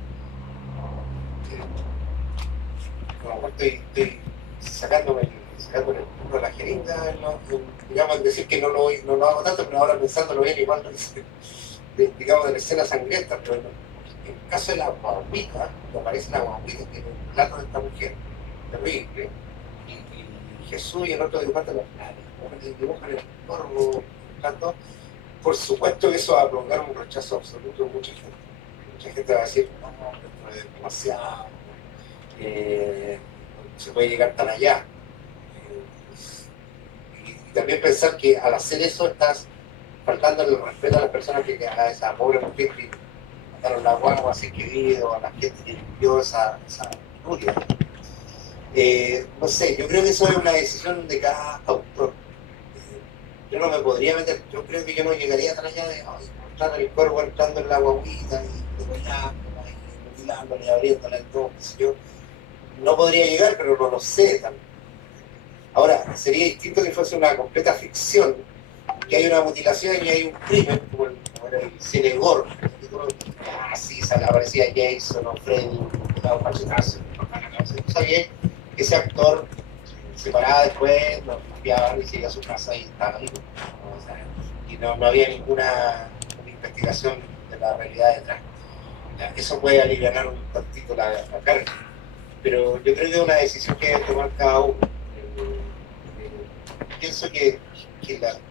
No, estoy sacándome el burro de la jeringa, digamos, decir que no lo hago tanto, pero ahora pensándolo bien, igual digamos, de la escena sangrienta, pero en el caso de la guaguita, que aparece la guaguita, que es el plato de esta mujer, terrible, y Jesús y el otro dibujante dibujan el corvo, tanto, por supuesto que eso va a provocar un rechazo absoluto de mucha gente. Mucha gente va a decir, no, esto es demasiado, se puede llegar tan allá. Y también pensar que al hacer eso estás faltando el respeto a las personas a esa pobre mujer que mataron la guagua, así querido, a la gente que limpió esa historia. No sé, yo creo que eso es una decisión de cada autor. Yo no me podría meter, yo creo que yo no llegaría tan allá de mostrar el cuervo entrando en la guaguita y degollándola y mutilándola y abriéndola en todo, qué sé yo. No podría llegar, pero no lo sé también. Ahora, sería distinto que fuese una completa ficción, que hay una mutilación y hay un crimen, como era el cine gore. Sí, aparecía Jason o Freddy, le daba un machetazo. Sabía que ese actor se paraba después, lo limpiaban y se iba a su casa y estaba vivo. O sea, y no había ninguna investigación de la realidad detrás. Eso puede aliviar un tantito la carga. Pero yo creo que es una decisión que debe tomar cada uno. Pienso que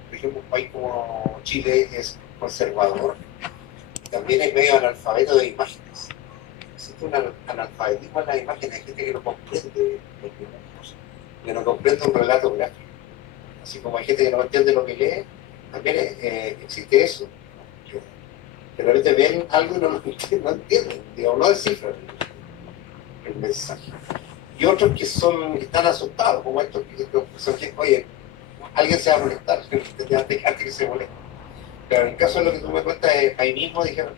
por ejemplo, un país como Chile es conservador, también es medio analfabeto de imágenes. Existe un analfabetismo en las imágenes, hay gente que no comprende los dibujos, que no comprende un relato gráfico. Así como hay gente que no entiende lo que lee, también existe eso. Que de repente ven algo y no lo entienden, digamos, no descifran el mensaje. Y otros que están asustados, como estos que son que, oye, alguien se va a molestar, antes que se moleste. Pero en el caso de lo que tú me cuentas, ahí mismo dijeron,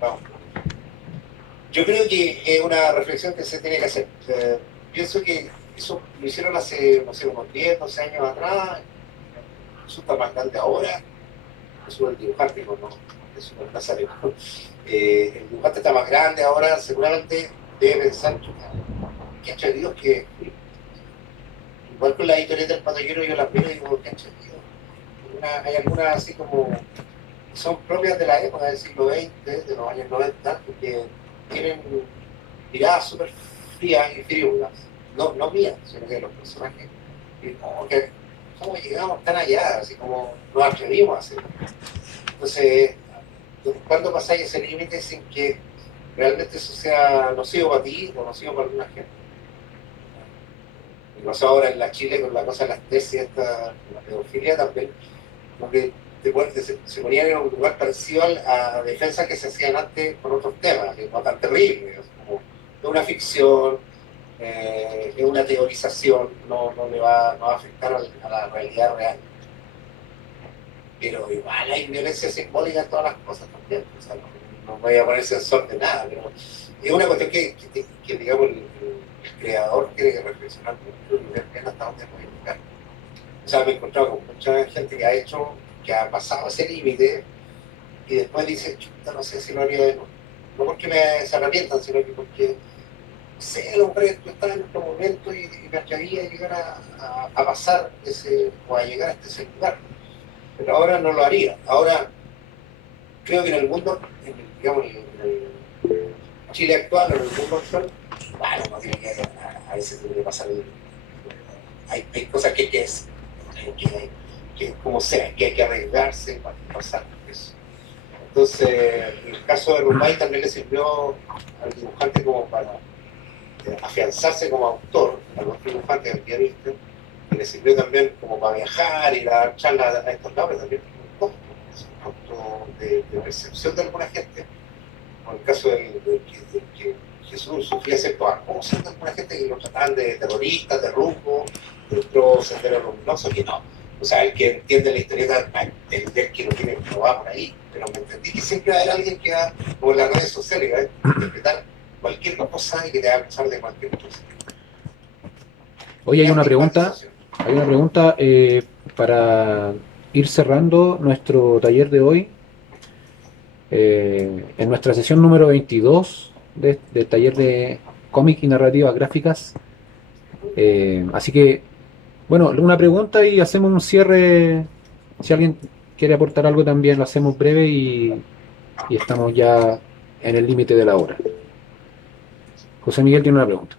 no. Yo creo que es una reflexión que se tiene que hacer. Pienso que eso lo hicieron hace, no sé, unos 10, 12 años atrás, eso está más grande ahora, eso es el dibujante, ¿no? Eso no es Nazareno. El dibujante está más grande ahora, seguramente debe pensar que ha hecho Dios que igual con la historieta del patallero yo las veo y digo que ha hecho Dios. Hay algunas así como que son propias de la época del siglo XX, de los años 90, que tienen miradas súper frías y frívolas, no mías, sino que de los personajes, y como que cómo llegamos tan allá, así como nos atrevimos a hacerlo. Entonces, ¿cuándo pasáis ese límite sin que realmente eso sea nocivo para ti o nocivo para alguna gente? Y pasó ahora en la Chile con la cosa de las tesis, la pedofilia también, porque se ponían en un lugar parecido a defensas que se hacían antes por otros temas, que no tan terribles, como es una ficción, es una teorización, no va a afectar a la realidad real. Pero igual hay violencia simbólica en todas las cosas también, o sea, no voy a poner sensor de nada, pero es una cuestión que digamos, el creador tiene que reflexionar mucho y ver bien hasta dónde puede llegar. O sea, me he encontrado con mucha gente que ha pasado ese límite y después dice, chuta, no sé si lo haría de nuevo. No porque se arrepientan, sino que porque, no sé, el hombre está en otro momento y me atrevería a llegar a pasar o a llegar hasta ese lugar. Pero ahora no lo haría. Ahora, creo que en el mundo, digamos, en el Chile actual, o en el mundo actual, bueno, no tiene que a veces tiene que pasar hay cosas que es como sea, que hay que arriesgarse para pasar eso. Entonces, en el caso de Rumbay también le sirvió al dibujante como para afianzarse como autor, a los dibujantes, al guionista, y le sirvió también como para viajar y dar charlas a estos lados, pero también un costo de percepción de alguna gente. Como el caso de que Jesús sufría ciertos acosos de alguna gente que lo trataban de terroristas, de rumbo, de otro sendero luminoso, que no O sea, el que entiende la historieta, el que lo tiene, no va por ahí. Pero me entendí que siempre va a haber alguien que va, como en las redes sociales, que va a interpretar cualquier cosa y que te va a acusar de cualquier cosa. Oye, hay una pregunta para ir cerrando nuestro taller de hoy. En nuestra sesión número 22 del taller de cómic y narrativas gráficas. Así que, bueno, una pregunta y hacemos un cierre. Si alguien quiere aportar algo también lo hacemos breve y estamos ya en el límite de la hora. José Miguel tiene una pregunta.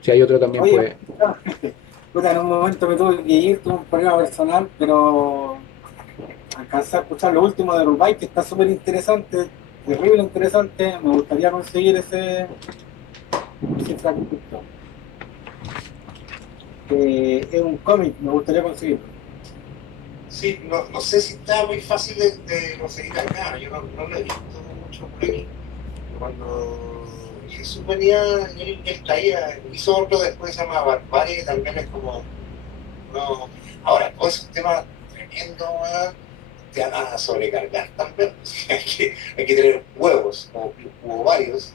Si hay otro también puede. Puta, en un momento me tuve que ir, tuve un problema personal, pero alcancé a escuchar lo último de Rubay, que está súper interesante, terrible interesante. Me gustaría conseguir ese fragmento. Es un cómic, me gustaría conseguirlo. Sí, no sé si está muy fácil de conseguir acá, yo no lo he visto mucho por aquí. Cuando Jesús venía, él traía, hizo otro después se llama Barbarie, que también es como, no, ahora todo es un tema tremendo, te van a sobrecargar también, hay que tener huevos, o varios,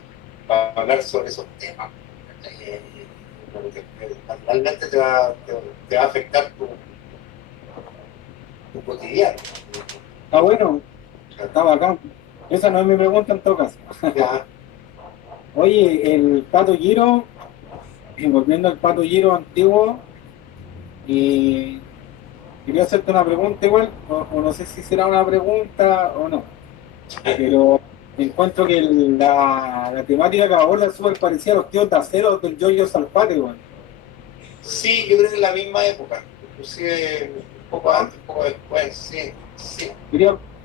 para hablar sobre esos temas. Naturalmente te va a afectar tu cotidiano. Está bueno, está bacán. Esa no es mi pregunta en todo caso. Ya. Oye, el Pato Giro, volviendo al Pato Giro antiguo, y quería hacerte una pregunta igual, o no sé si será una pregunta o no, pero encuentro que la temática que aborda es súper parecida a los tíos de acero del Giorgio Salpati, igual. Sí, yo creo que en la misma época, inclusive un poco antes, un poco después, sí.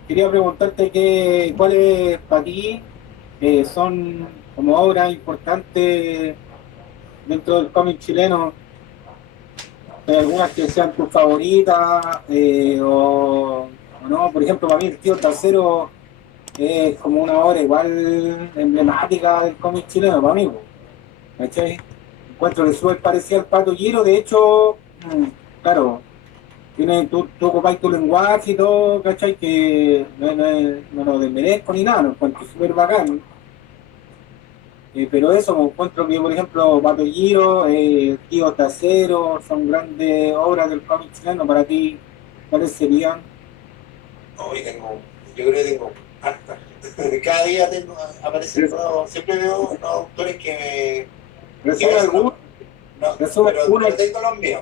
Quería preguntarte cuáles para ti son como obras importantes dentro del cómic chileno. ¿Hay algunas que sean tus favoritas o no? Por ejemplo, para mí el tío Trasero es como una obra igual emblemática del cómic chileno, para mí, ¿cachai? Encuentro que súper parecía al Pato Giro, de hecho, claro, tú ocupáis tu lenguaje y todo, ¿cachai? Que no lo desmerezco ni nada, lo encuentro súper bacán. Pero eso, me encuentro que, por ejemplo, Pato Giro, Tío Tacero, son grandes obras del cómic chileno. Para ti, ¿cuáles serían? Yo creo que tengo hartas. Cada día aparecen nuevos, siempre veo nuevos autores que ¿Resumen alguno? No, ¿Resumen pero alguno? tengo los míos.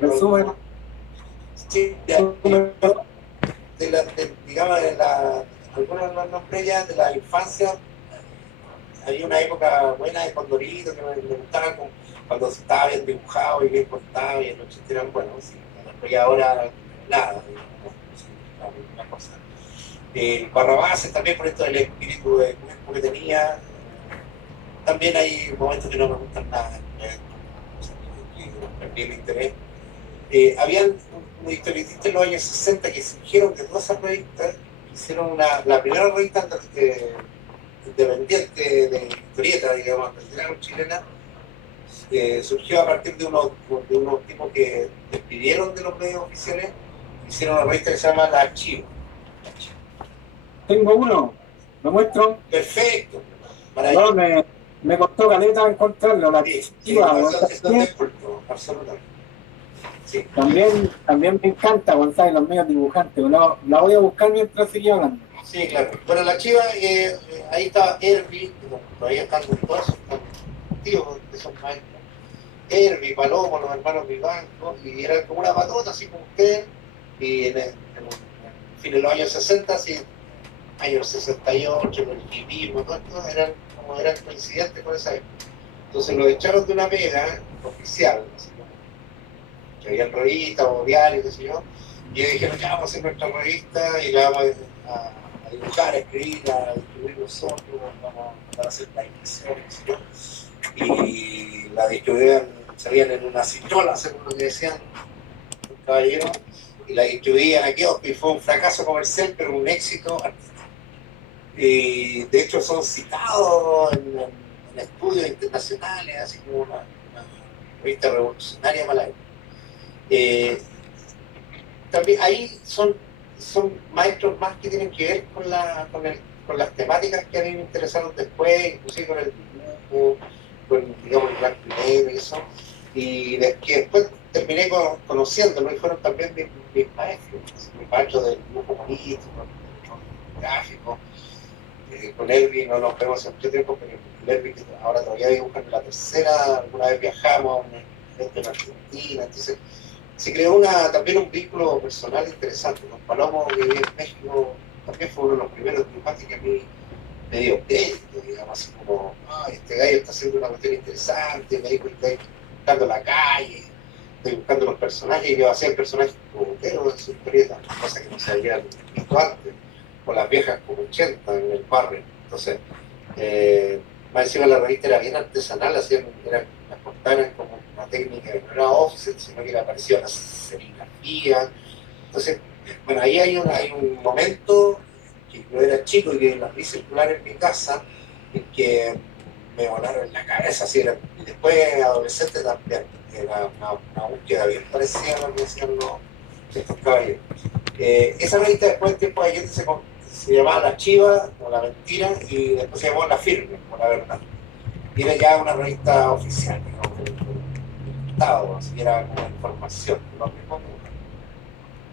¿Resumen? Sí, digamos, algunos los nombré ya de la infancia. Había una época buena de Condorito que me gustaba cuando estaba bien dibujado y bien cortado y el 80 eran buenos, sí, pero ya ahora nada, una cosa. Barrabases también por esto del espíritu de cuerpo que tenía. También hay momentos que no me gustan nada, perdí el interés. Habían un historietista en los años 60 que surgieron de todas esas revistas, hicieron la primera revista independiente de historieta, digamos, chilena, surgió a partir de unos tipos que despidieron de los medios oficiales, hicieron una revista que se llama La Archivo. Tengo uno, lo muestro. Perfecto. No, me costó caleta encontrarlo, La Archiva. Absolutamente. Sí. También me encanta, Gonzalo, los medios dibujantes. La voy a buscar mientras sigue hablando. Sí, claro. Bueno, La Chiva, ahí estaba Herbie, todavía están todos esos tíos de esos maestros. Herbie, Palomo, los hermanos Vivanco, y era como una patota, así como usted, y en fin, en los años 60, así, años 68, el hipismo, todo esto eran coincidentes con esa época. Entonces lo echaron de una pega oficial, así como que había revistas o diarios, qué sé yo, y ellos dijeron, ya vamos a hacer nuestra revista y la vamos a dibujar, a escribir, a distribuir nosotros, vamos a hacer la impresión, qué sé yo. Y la distribuían, salían en una citrola, según lo que decían los caballeros, y la distribuían a kiosco y fue un fracaso comercial, pero un éxito artístico. Y de hecho son citados en estudios internacionales, así como una revista revolucionaria para la época. Eh, También ahí son maestros más que tienen que ver con las temáticas que a mí me interesaron después, inclusive con el dibujo, con, digamos, el blanco y negro y eso, y que después terminé conociéndolo y fueron también mis maestros del dibujo político, gráfico. Con Elvi no nos vemos hace mucho tiempo, pero con Elvi, que ahora todavía dibujan en la tercera, alguna vez viajamos a un evento en Argentina, entonces se creó también un vínculo personal interesante. Con Palomo, que vive en México, también fue uno de los primeros dibujantes que a mí me dio crédito, digamos, así como, ay, este gallo está haciendo una cuestión interesante, me dijo, estoy buscando la calle, estoy buscando los personajes, y yo hacía el personaje como entero de su historieta, cosa que no se había visto antes, con las viejas como 80 en el barrio. Entonces, más encima la revista era bien artesanal, las portadas eran como una técnica que no era offset, sino que era parecida a una serigrafía. Entonces, bueno, ahí hay un momento que yo era chico y que las vi circular en mi casa, en que me volaron en la cabeza, así era, y después adolescente también, era una búsqueda bien parecida a lo que hacían estos caballeros. Esa revista después, en tiempo de Allende, se llamaba La Chiva, o La Mentira, y después se llamó La Firme, o La Verdad. Y era ya una revista oficial, digamos, del Estado, así que era como información, lo mismo que,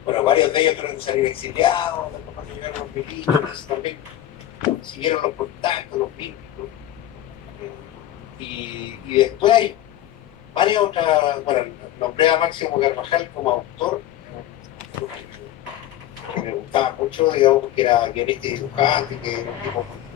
bueno, varios de ellos tuvieron que salir exiliados, después cuando llegaron los militares, también siguieron los contactos, los vínculos. Y después hay varias otras, bueno, nombré a Máximo Carvajal como autor, que me gustaba mucho, digamos, porque era guionista y dibujante, que era un tipo